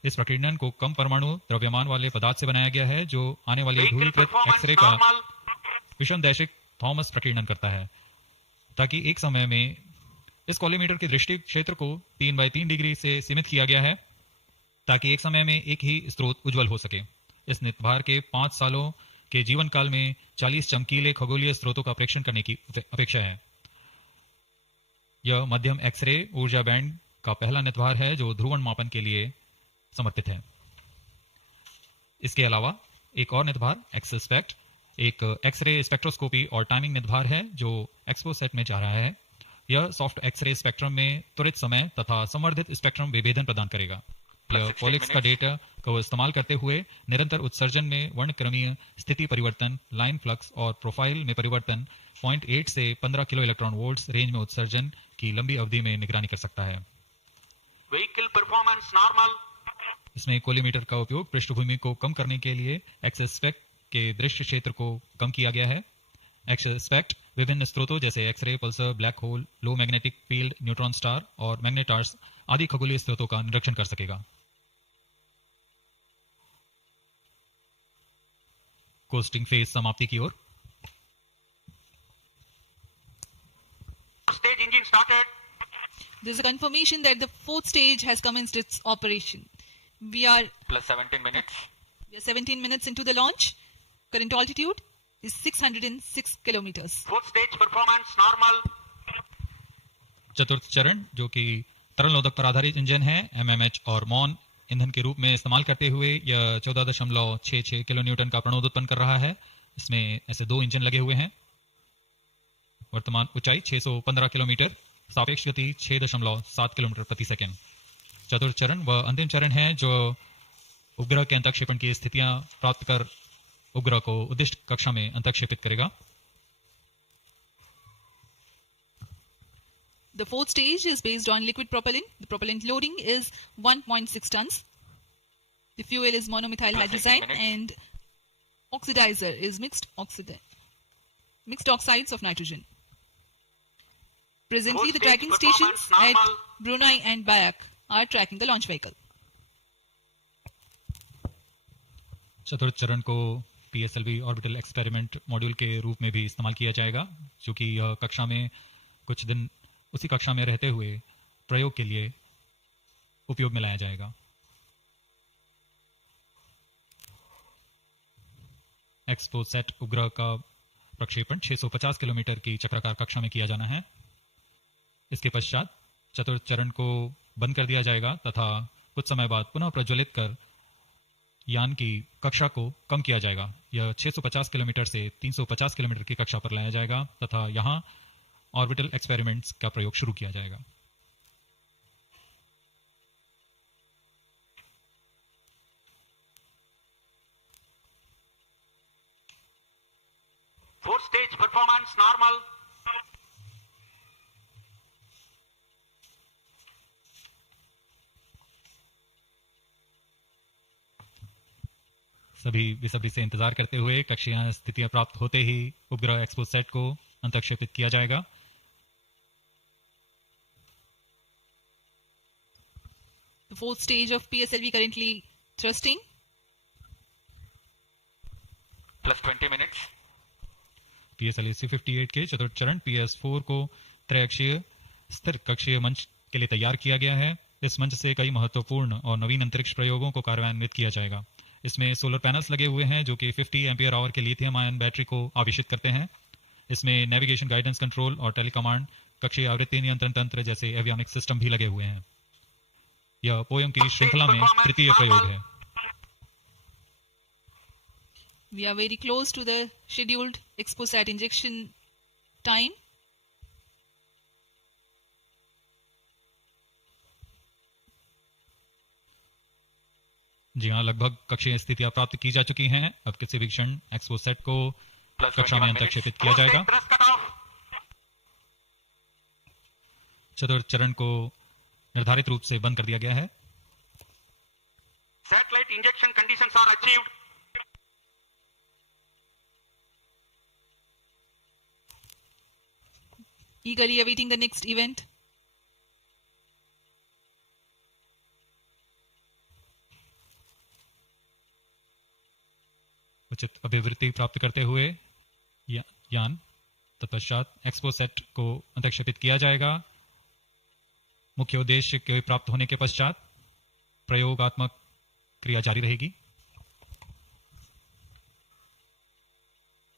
इस प्रकीर्णन को कम परमाणु द्रव्यमान वाले पदार्थ से बनाया गया है, जो आने वाले ध्रुवीकृत एक्सरे का विषमदैशिक थॉमस प्रकीर्णन करता है, ताकि एक समय में इस कॉलीमीटर के दृष्टि क्षेत्र को 3x3 डिग्री से सीमित किया गया है, ताकि एक समय में एक ही स्रोत उज्जवल हो सके। इस नितभार के 5 सालों के जीवन काल में 40 चमकीले खगोलीय स्रोतों का परीक्षण करने की अपेक्षा है। यह मध्यम एक्सरे ऊर्जा बैंड का पहला नितभार है जो ध्रुवण मापन के लिए समर्पित है। इसके अलावा एक और नितभार XSPECT एक एक्सरे स्पेक्ट्रोस्कोपी और टाइमिंग नितभार है जो एक्सपोसेट में जा रहा है। यह सॉफ्ट एक्सरे स्पेक्ट्रम में त्वरित समय तथा संवर्धित स्पेक्ट्रम विभेदन प्रदान करेगा। यह पॉलिक्स का डेटा को इस्तेमाल करते हुए निरंतर उत्सर्जन में वर्णक्रमीय स्थिति परिवर्तन, लाइन फ्लक्स और प्रोफाइल में परिवर्तन, 0.8 से 15 किलो इलेक्ट्रॉन वोल्ट्स रेंज में उत्सर्जन की लंबी अवधि में निगरानी कर सकता है। Vehicle performance normal. इसमें कोलीमीटर का उपयोग पृष्ठभूमि को कम करने के लिए XSPECT के दृश्य क्षेत्र को कम किया गया है। XSPECT विभिन्न स्रोतों जैसे एक्सरे, पल्सर, ब्लैक होल, लो मैग्नेटिक फील्ड, न्यूट्रॉन स्टार और मैग्नेटार्स आदि खगोलीय स्रोतों का निरीक्षण कर सकेगा। कोस्टिंग फेज समाप्ति की ओर। Stage engine started. There's a confirmation that the fourth stage has commenced its operation. We are Plus 17 minutes. We are 17 minutes into the launch. Current altitude is 606 kilometers. Fourth stage performance normal. चतुर्थ चरण, जो कि तरल नोदक पर आधारित engine है, MMH और MON ईंधन के रूप में इस्तेमाल करते हुए यह 14.66 किलो न्यूटन का प्रणोद उत्पन्न कर रहा है। इसमें ऐसे 2 इंजन लगे हुए हैं। वर्तमान ऊंचाई 615 किलोमीटर, सापेक्ष गति 6.7 किलोमीटर प्रति सेकेंड। चतुर्थ चरण वह अंतिम चरण है जो उपग्रह के अंतःक्षेपण की स्थितियां प्राप्त कर उपग्रह को उद्दिष्ट कक्षा में अंतःक्षेपित करेगा। The fourth stage is based on liquid propellant. The propellant loading is 1.6 tons. The fuel is monomethyl hydrazine and oxidizer is mixed oxides of nitrogen. Presently, the tracking stations at Brunei and Bayak are tracking the launch vehicle. चतुर्थ चरण को PSLV orbital experiment module के रूप में भी इस्तेमाल किया जाएगा, जो कि यह कक्षा में कुछ दिन उसी कक्षा में रहते हुए प्रयोग के लिए उपयोग में लाया जाएगा। एक्सपोसेट उपग्रह का प्रक्षेपण 650 किलोमीटर की चक्राकार कक्षा में किया जाना है। इसके पश्चात चतुर्थ चरण को बंद कर दिया जाएगा तथा कुछ समय बाद पुनः प्रज्वलित कर यान की कक्षा को कम किया जाएगा। यह 650 किलोमीटर से 350 किलोमीटर की कक्षा पर लाया जाएगा तथा यहाँ ऑर्बिटल एक्सपेरिमेंट्स का प्रयोग शुरू किया जाएगा। Fourth stage performance normal. सभी बेसब्री से इंतजार करते हुए कक्षीय स्थितियां प्राप्त होते ही उपग्रह एक्सपोसेट को अंतःक्षेपित किया जाएगा। The fourth stage of PSLV currently thrusting. Plus 20 minutes. PSLV C58 के चतुर्थ चरण PS4 को त्रैअक्षीय स्थिर कक्षीय मंच के लिए तैयार किया गया है। इस मंच से कई महत्वपूर्ण और नवीन अंतरिक्ष प्रयोगों को कार्यान्वित किया जाएगा। इसमें सोलर पैनल्स लगे हुए हैं जो कि 50 एम्पियर आवर के लिथियम आयन बैटरी को आवेशित करते हैं। इसमें नेविगेशन, गाइडेंस, कंट्रोल और टेलीकमांड, कक्षीय आवृत्ति नियंत्रण तंत्र जैसे एवियोनिक्स सिस्टम भी लगे हुए हैं। यह पोयम की श्रृंखला में तृतीय प्रयोग है। We are very close to the scheduled XPOSAT injection time. जी हाँ, लगभग कक्षीय स्थितियां प्राप्त की जा चुकी हैं। अब किसी भी क्षण एक्सपोसेट को कक्षा में अंतःक्षेपित किया जाएगा। चतुर्थ चरण को निर्धारित रूप से बंद कर दिया गया है। Satellite injection conditions are achieved. Eagerly awaiting the next event. उचित अभिवृत्ति प्राप्त करते हुए यान तत्पश्चात एक्सपोसेट को अंतक्षेपित किया जाएगा। मुख्य उद्देश्य के प्राप्त होने के पश्चात प्रयोगात्मक क्रिया जारी रहेगी।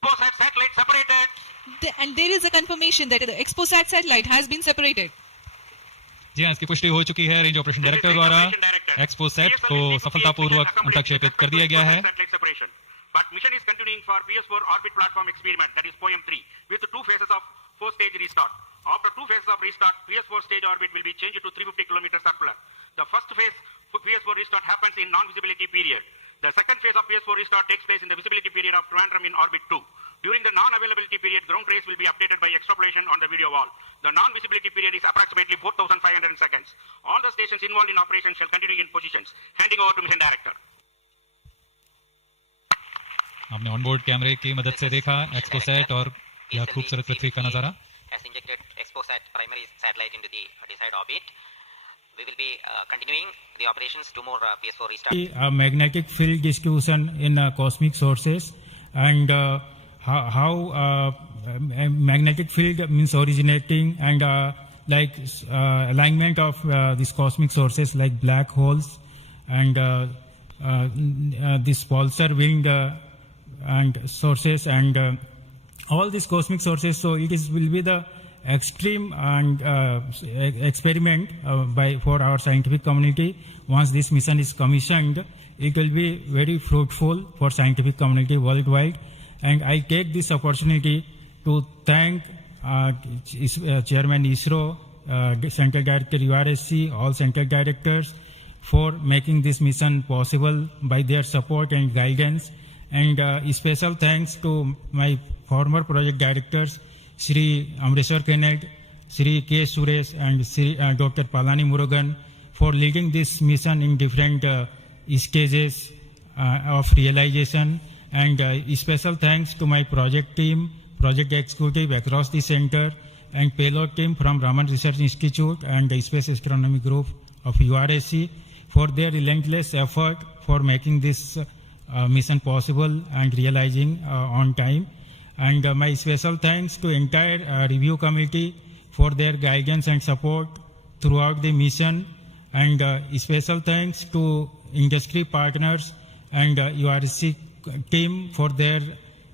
XPOSAT satellite separated. And there is a confirmation that the XPOSAT satellite has been separated. जी हाँ, इसकी पुष्टि हो चुकी है। रेंज ऑपरेशन डायरेक्टर द्वारा एक्सपोसेट को सफलतापूर्वक अंतक्षेपित कर दिया गया है। But mission is continuing for PS4 Orbital Platform Experiment, that is POEM-3, with 2 phases of 4-stage restart. After 2 phases of restart, PS4 stage orbit will be changed to 350 km circular. The first phase for PS4 restart happens in non-visibility period. The second phase of PS4 restart takes place in the visibility period of Trivandrum in orbit 2. During the non-availability period, ground trace will be updated by extrapolation on the video wall. The non-visibility period is approximately 4,500 seconds. All the stations involved in operation shall continue in positions. Handing over to mission director. आपने onboard कैमरे की मदद से देखा XPoSat और यह खूबसूरत पृथ्वी का नजारा। Has injected XPOSAT primary satellite into the desired orbit. We will be continuing the operations to more PS4 restart. Magnetic field distribution in cosmic sources and how magnetic field means originating and alignment of these cosmic sources like black holes and this pulsar wind and sources and all these cosmic sources. So it will be the extreme and experiment for our scientific community. Once this mission is commissioned, it will be very fruitful for scientific community worldwide. And I take this opportunity to thank Chairman ISRO, Central Director URSC, all Central Directors for making this mission possible by their support and guidance. And special thanks to my former project directors, Shri Amreshwar Kennedy, Shri K. Suresh and Shri Dr. Palani Murugan for leading this mission in different stages of realization. And special thanks to my project team, project executive across the center, and payload team from Raman Research Institute and the Space Astronomy Group of URSC for their relentless effort for making this mission possible and realizing on time. And my special thanks to entire review committee for their guidance and support throughout the mission. And special thanks to industry partners and URSC team for their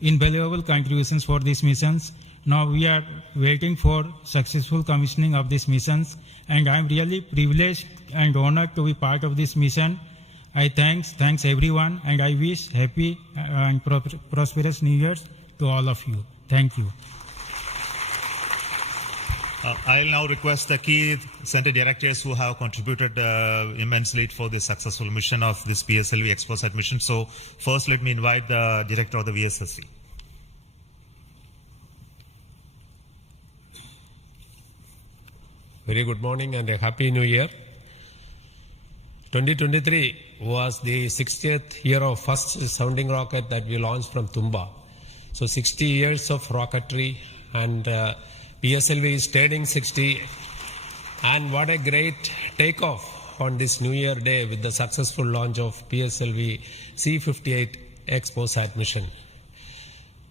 invaluable contributions for these missions. Now we are waiting for successful commissioning of these missions, and I am really privileged and honored to be part of this mission. I thanks everyone, and I wish happy and prosperous New Year's to all of you. Thank you. I'll now request the key center directors who have contributed immensely for the successful mission of this PSLV XPOSAT mission. So first let me invite the director of the VSSC. Very good morning and a happy new year. 2023 was the 60th year of first sounding rocket that we launched from Tumba. So 60 years of rocketry, and PSLV is turning 60. And what a great takeoff on this New Year day with the successful launch of PSLV C58 XPOSAT mission.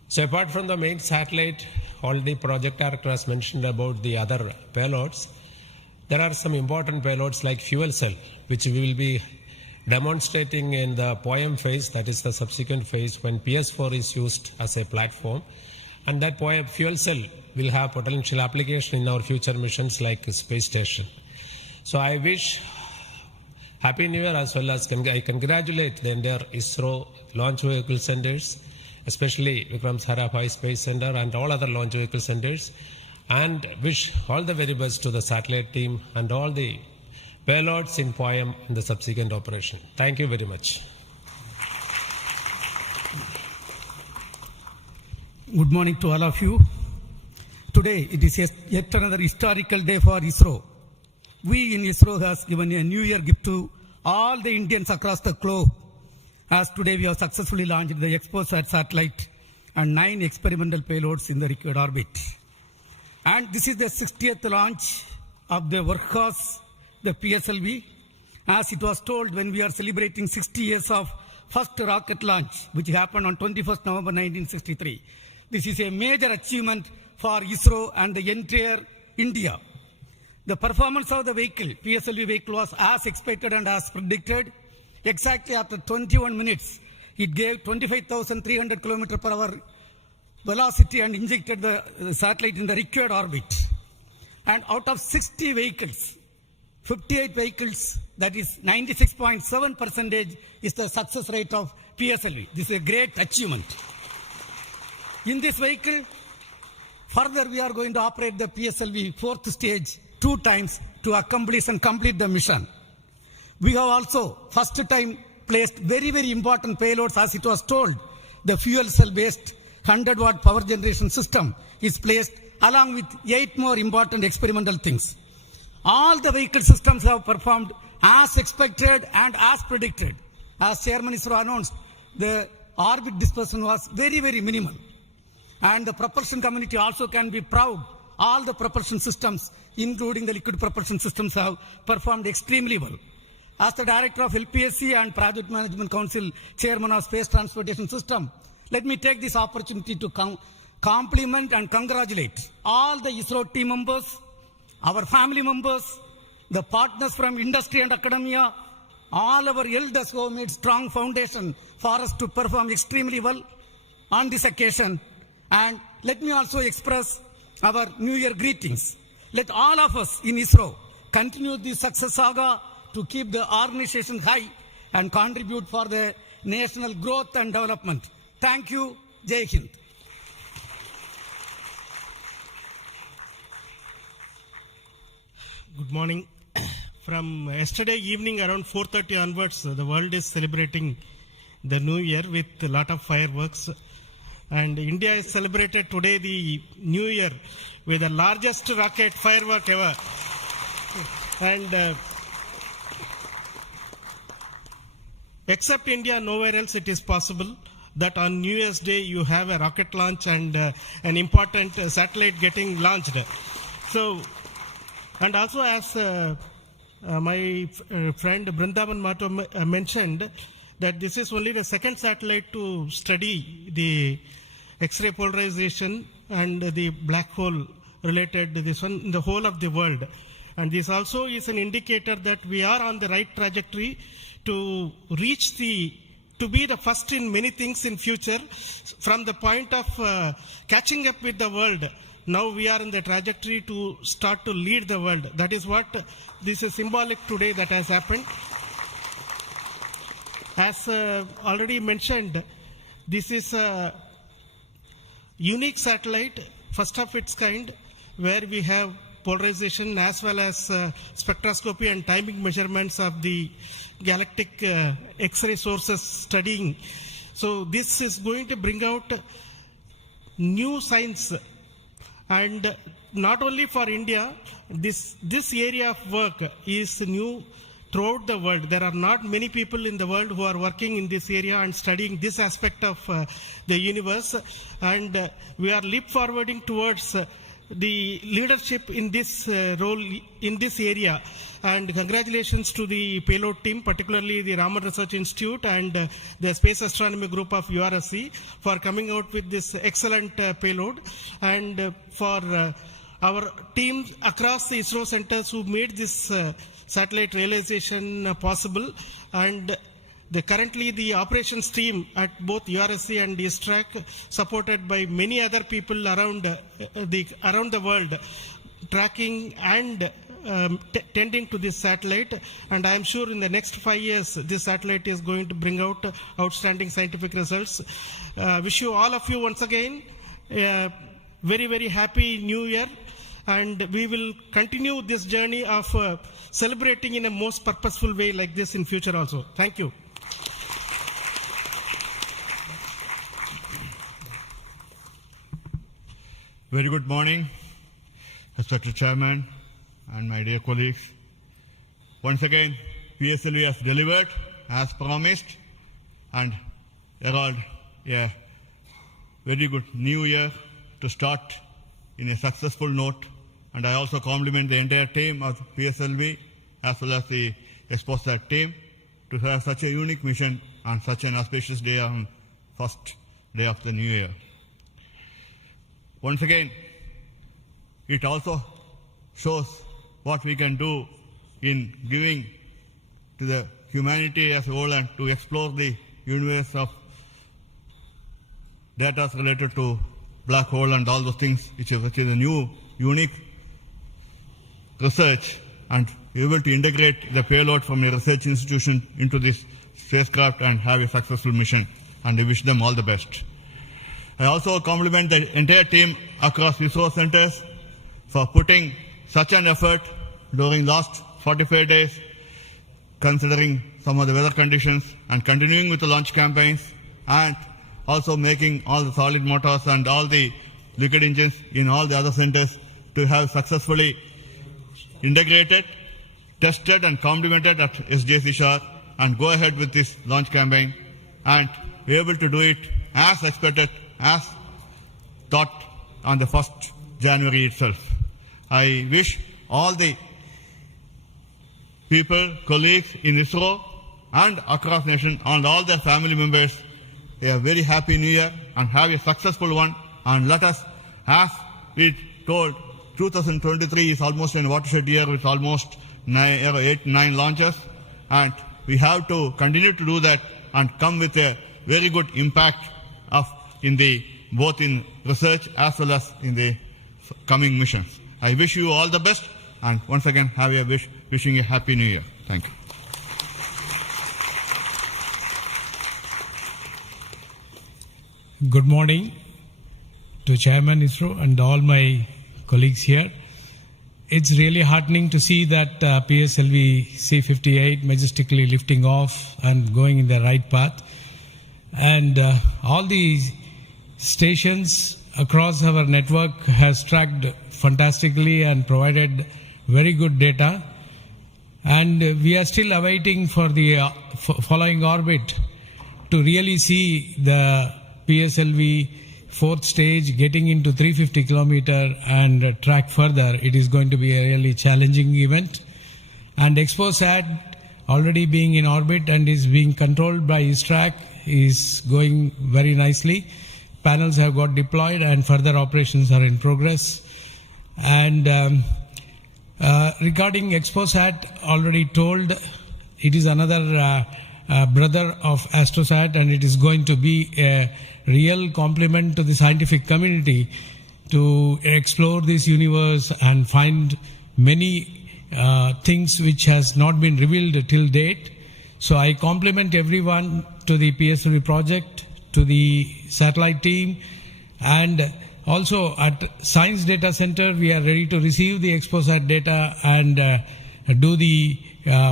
So apart from the main satellite, already project director has mentioned about the other payloads. There are some important payloads like fuel cell, which we will be demonstrating in the POEM phase, that is the subsequent phase when PS4 is used as a platform. And that POEM fuel cell will have potential application in our future missions like space station. So I wish Happy New Year, as well as I congratulate the entire ISRO launch vehicle centers, especially Vikram Sarabhai Space Center and all other launch vehicle centers, and wish all the very best to the satellite team and all the payloads in POEM in the subsequent operation. Thank you very much. Good morning to all of you. Today today it is yet another historical day for ISRO. We in ISRO has given a New Year gift to all the Indians across the globe, as today we have successfully launched the XPOSAT Satellite and 9 experimental payloads in the required orbit. And this is the 60th launch of the workhorse, the PSLV. As it was told when we are celebrating 60 years of first rocket launch, which happened on 21st November 1963. This is a major achievement for ISRO and the entire India. The performance of the vehicle, PSLV vehicle, was as expected and as predicted. Exactly after 21 minutes, it gave 25,300 km/h velocity and injected the satellite in the required orbit. And out of 60 vehicles, 58 vehicles, that is 96.7% is the success rate of PSLV. This is a great achievement. In this vehicle, further we are going to operate the PSLV 4th stage 2 times to accomplish and complete the mission. We have also first time placed very, very important payloads, as it was told. The fuel cell based 100-watt power generation system is placed along with 8 more important experimental things. All the vehicle systems have performed as expected and as predicted. As Chairman ISRO announced, the orbit dispersion was very, very minimal. And the propulsion community also can be proud. All the propulsion systems, including the liquid propulsion systems, have performed extremely well. As the Director of LPSC and Project Management Council, Chairman of Space Transportation System, let me take this opportunity to compliment and congratulate all the ISRO team members, our family members, the partners from industry and academia, all our elders who have made strong foundation for us to perform extremely well on this occasion. And let me also express our New Year greetings. Let all of us in ISRO continue this success saga to keep the organization high and contribute for the national growth and development. Thank you. Jai Hind. Good morning. From yesterday evening around 4:30 onwards, the world is celebrating the New Year with a lot of fireworks. And India has celebrated today the New Year with the largest rocket firework ever. And except India, nowhere else it is possible that on New Year's Day you have a rocket launch and an important satellite getting launched. So, and also as my friend Brindavan Mato mentioned, that this is only the second satellite to study the X-ray polarization and the black hole related to this one in the whole of the world. And this also is an indicator that we are on the right trajectory to reach to be the first in many things in future. From the point of catching up with the world, now we are in the trajectory to start to lead the world. That is what this is symbolic today that has happened. As already mentioned, this is a unique satellite, first of its kind, where we have polarization as well as spectroscopy and timing measurements of the galactic X-ray sources studying. So this is going to bring out new science, and not only for India, this area of work is new throughout the world. There are not many people in the world who are working in this area and studying this aspect of the universe, and we are leap forwarding towards the leadership in this role in this area. And congratulations to the payload team, particularly the Raman Research Institute and the Space Astronomy Group of URSC for coming out with this excellent payload, and for our teams across the ISRO centers who made this satellite realization possible. And currently the operations team at both URSC and ISTRAC, supported by many other people around the world, tracking and tending to this satellite. And I am sure in the next 5 years this satellite is going to bring out outstanding scientific results. Wish you all of you once again very, very happy New Year, and we will continue this journey of celebrating in a most purposeful way like this in future also. Thank you. Very good morning. respected Chairman, and my dear colleagues. Once again, PSLV has delivered as promised and herald a very good new year to start in a successful note. And I also compliment the entire team of PSLV as well as the XPOSAT team to have such a unique mission on such an auspicious day on first day of the new year. Once again, it also shows what we can do in giving to the humanity as a whole and to explore the universe of data related to black hole and all those things, which is a new, unique research, and be able to integrate the payload from a research institution into this spacecraft and have a successful mission. And I wish them all the best. I also compliment the entire team across ISRO centers for putting such an effort during last 45 days, considering some of the weather conditions, and continuing with the launch campaigns, and also making all the solid motors and all the liquid engines in all the other centers to have successfully integrated, tested and complemented at SJC Shore, and go ahead with this launch campaign and be able to do it as expected, as thought on the 1st January itself. I wish all the people, colleagues in ISRO and across nation and all their family members a very happy new year and have a successful one. And let us, as we told, 2023 is almost a watershed year with almost 8-9 launches, and we have to continue to do that and come with a very good impact of both in research as well as in the coming missions. I wish you all the best, and once again wishing a happy new year. Thank you. Good morning to Chairman ISRO and all my colleagues here. It's really heartening to see that PSLV C-58 majestically lifting off and going in the right path. And all the stations across our network has tracked fantastically and provided very good data. And we are still awaiting for the following orbit to really see the PSLV fourth stage getting into 350 kilometer and track further. It is going to be a really challenging event. And XPOSAT already being in orbit and is being controlled by ISTRAC is going very nicely. Panels have got deployed and further operations are in progress. And regarding XPOSAT, already told, it is another brother of AstroSat, and it is going to be a real compliment to the scientific community to explore this universe and find many things which has not been revealed till date. So I compliment everyone to the PSLV project, to the satellite team, and also at Science Data Center we are ready to receive the XPOSAT data and do the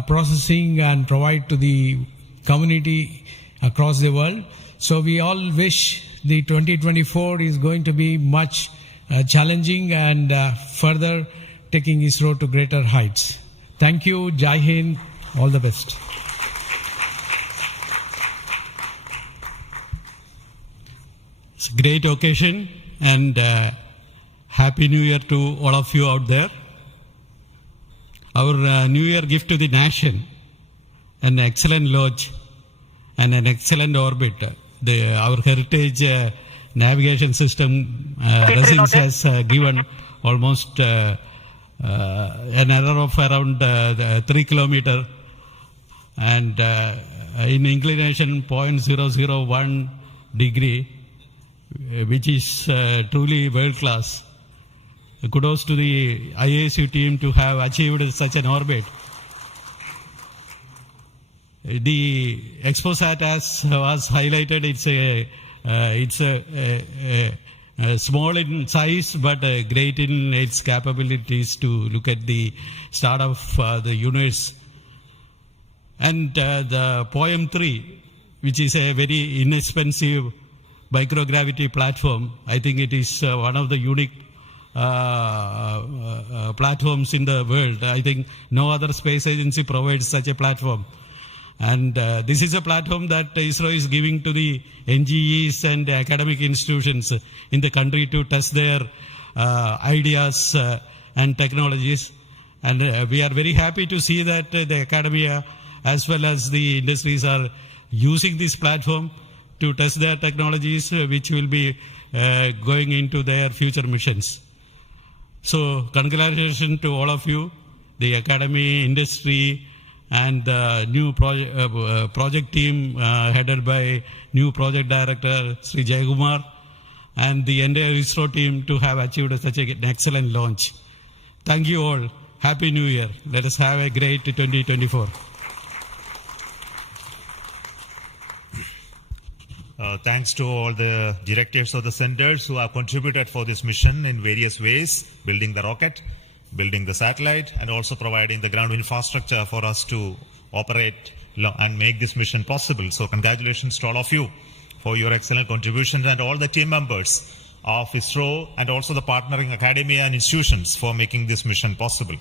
processing and provide to the community across the world. So we all wish the 2024 is going to be much challenging and further taking ISRO to greater heights. Thank you. Jai Hind. All the best. It's a great occasion, and Happy New Year to all of you out there. Our New Year gift to the nation, an excellent launch and an excellent orbit. Our heritage navigation system Resins has given almost an error of around 3 kilometer and in inclination 0.001 degree, which is truly world class. Kudos to the IASU team to have achieved such an orbit. The XPOSAT, as was highlighted, it's a small in size but great in its capabilities to look at the start of the universe. And the POEM-3, which is a very inexpensive microgravity platform, I think it is one of the unique platforms in the world. I think no other space agency provides such a platform. And this is a platform that ISRO is giving to the NGEs and academic institutions in the country to test their ideas and technologies. And we are very happy to see that the academia as well as the industries are using this platform to test their technologies, which will be going into their future missions. So congratulations to all of you, the academy, industry, and the new project team headed by new project director Sri Jayakumar, and the entire ISRO team to have achieved such an excellent launch. Thank you all. Happy New Year. Let us have a great 2024. Thanks to all the directors of the centers who have contributed for this mission in various ways, building the rocket, building the satellite, and also providing the ground infrastructure for us to operate and make this mission possible. So congratulations to all of you for your excellent contributions, and all the team members of ISRO and also the partnering academia and institutions for making this mission possible.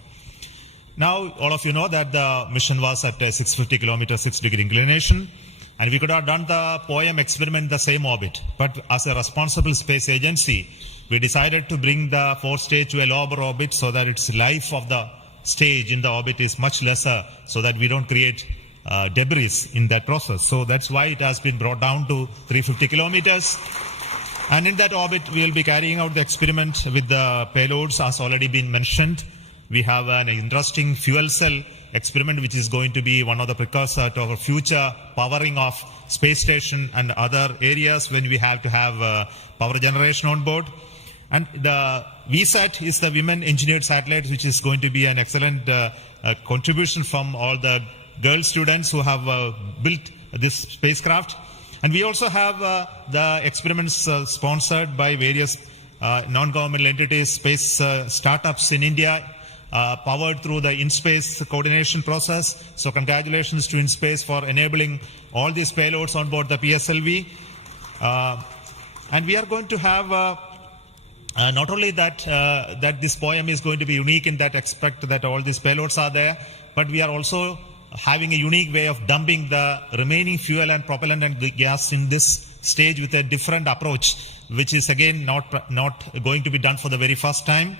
Now, all of you know that the mission was at a 650 kilometer, 6-degree inclination, and we could have done the POEM experiment in the same orbit. But as a responsible space agency, we decided to bring the fourth stage to a lower orbit so that its life of the stage in the orbit is much lesser, so that we don't create debris in that process. So that's why it has been brought down to 350 kilometers. And in that orbit, we will be carrying out the experiment with the payloads, as already been mentioned. We have an interesting fuel cell experiment, which is going to be one of the precursors to our future powering of space station and other areas when we have to have power generation on board. And the VSAT is the Women Engineered Satellite, which is going to be an excellent contribution from all the girl students who have built this spacecraft. And we also have the experiments sponsored by various non-governmental entities, space startups in India, powered through the in-space coordination process. So congratulations to in-space for enabling all these payloads on board the PSLV. And we are going to have not only that that this POEM is going to be unique in that aspect that all these payloads are there, but we are also having a unique way of dumping the remaining fuel and propellant and gas in this stage with a different approach, which is again not going to be done for the very first time.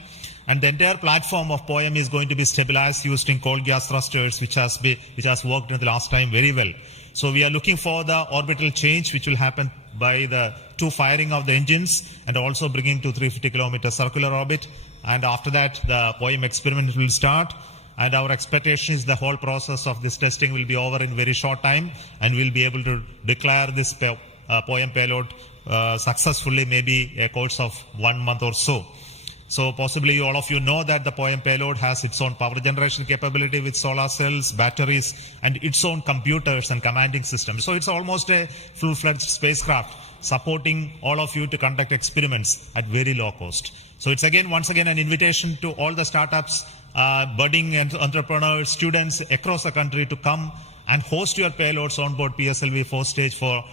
And the entire platform of POEM is going to be stabilized using cold gas thrusters, which has worked in the last time very well. So we are looking for the orbital change, which will happen by the two firing of the engines and also bringing to 350 kilometer circular orbit. And after that, the POEM experiment will start. And our expectation is the whole process of this testing will be over in very short time, and we'll be able to declare this POEM payload successfully, maybe a course of 1 month or so. So possibly all of you know that the POEM payload has its own power generation capability with solar cells, batteries, and its own computers and commanding systems. So it's almost a full-fledged spacecraft supporting all of you to conduct experiments at very low cost. So it's once again an invitation to all the startups, budding entrepreneurs, students across the country to come and host your payloads on board PSLV 4th stage for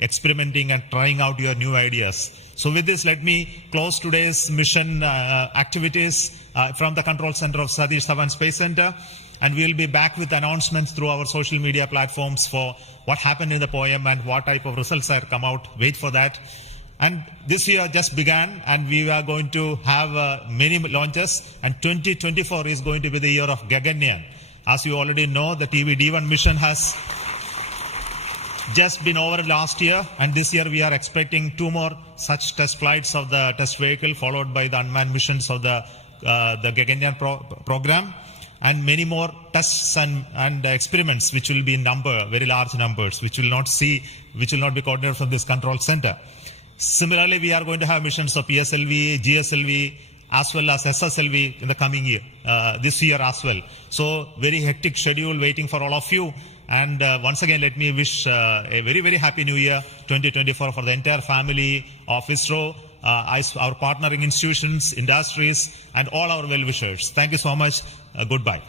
experimenting and trying out your new ideas. So with this, let me close today's mission activities from the control center of Satish Dhawan Space Center. And we'll be back with announcements through our social media platforms for what happened in the POEM and what type of results have come out. Wait for that. And this year just began, and we are going to have many launches. And 2024 is going to be the year of Gaganyaan. As you already know, the TV-D1 mission has just been over last year, and this year we are expecting 2 more such test flights of the test vehicle, followed by the unmanned missions of the Gaganyaan program, and many more tests and experiments, which will be in very large numbers, which will not be coordinated from this control center. Similarly, we are going to have missions of PSLV, GSLV, as well as SSLV in the coming year, this year as well. So very hectic schedule waiting for all of you. And once again, let me wish a very, very happy new year 2024 for the entire family of ISRO, our partnering institutions, industries, and all our well-wishers. Thank you so much. Goodbye.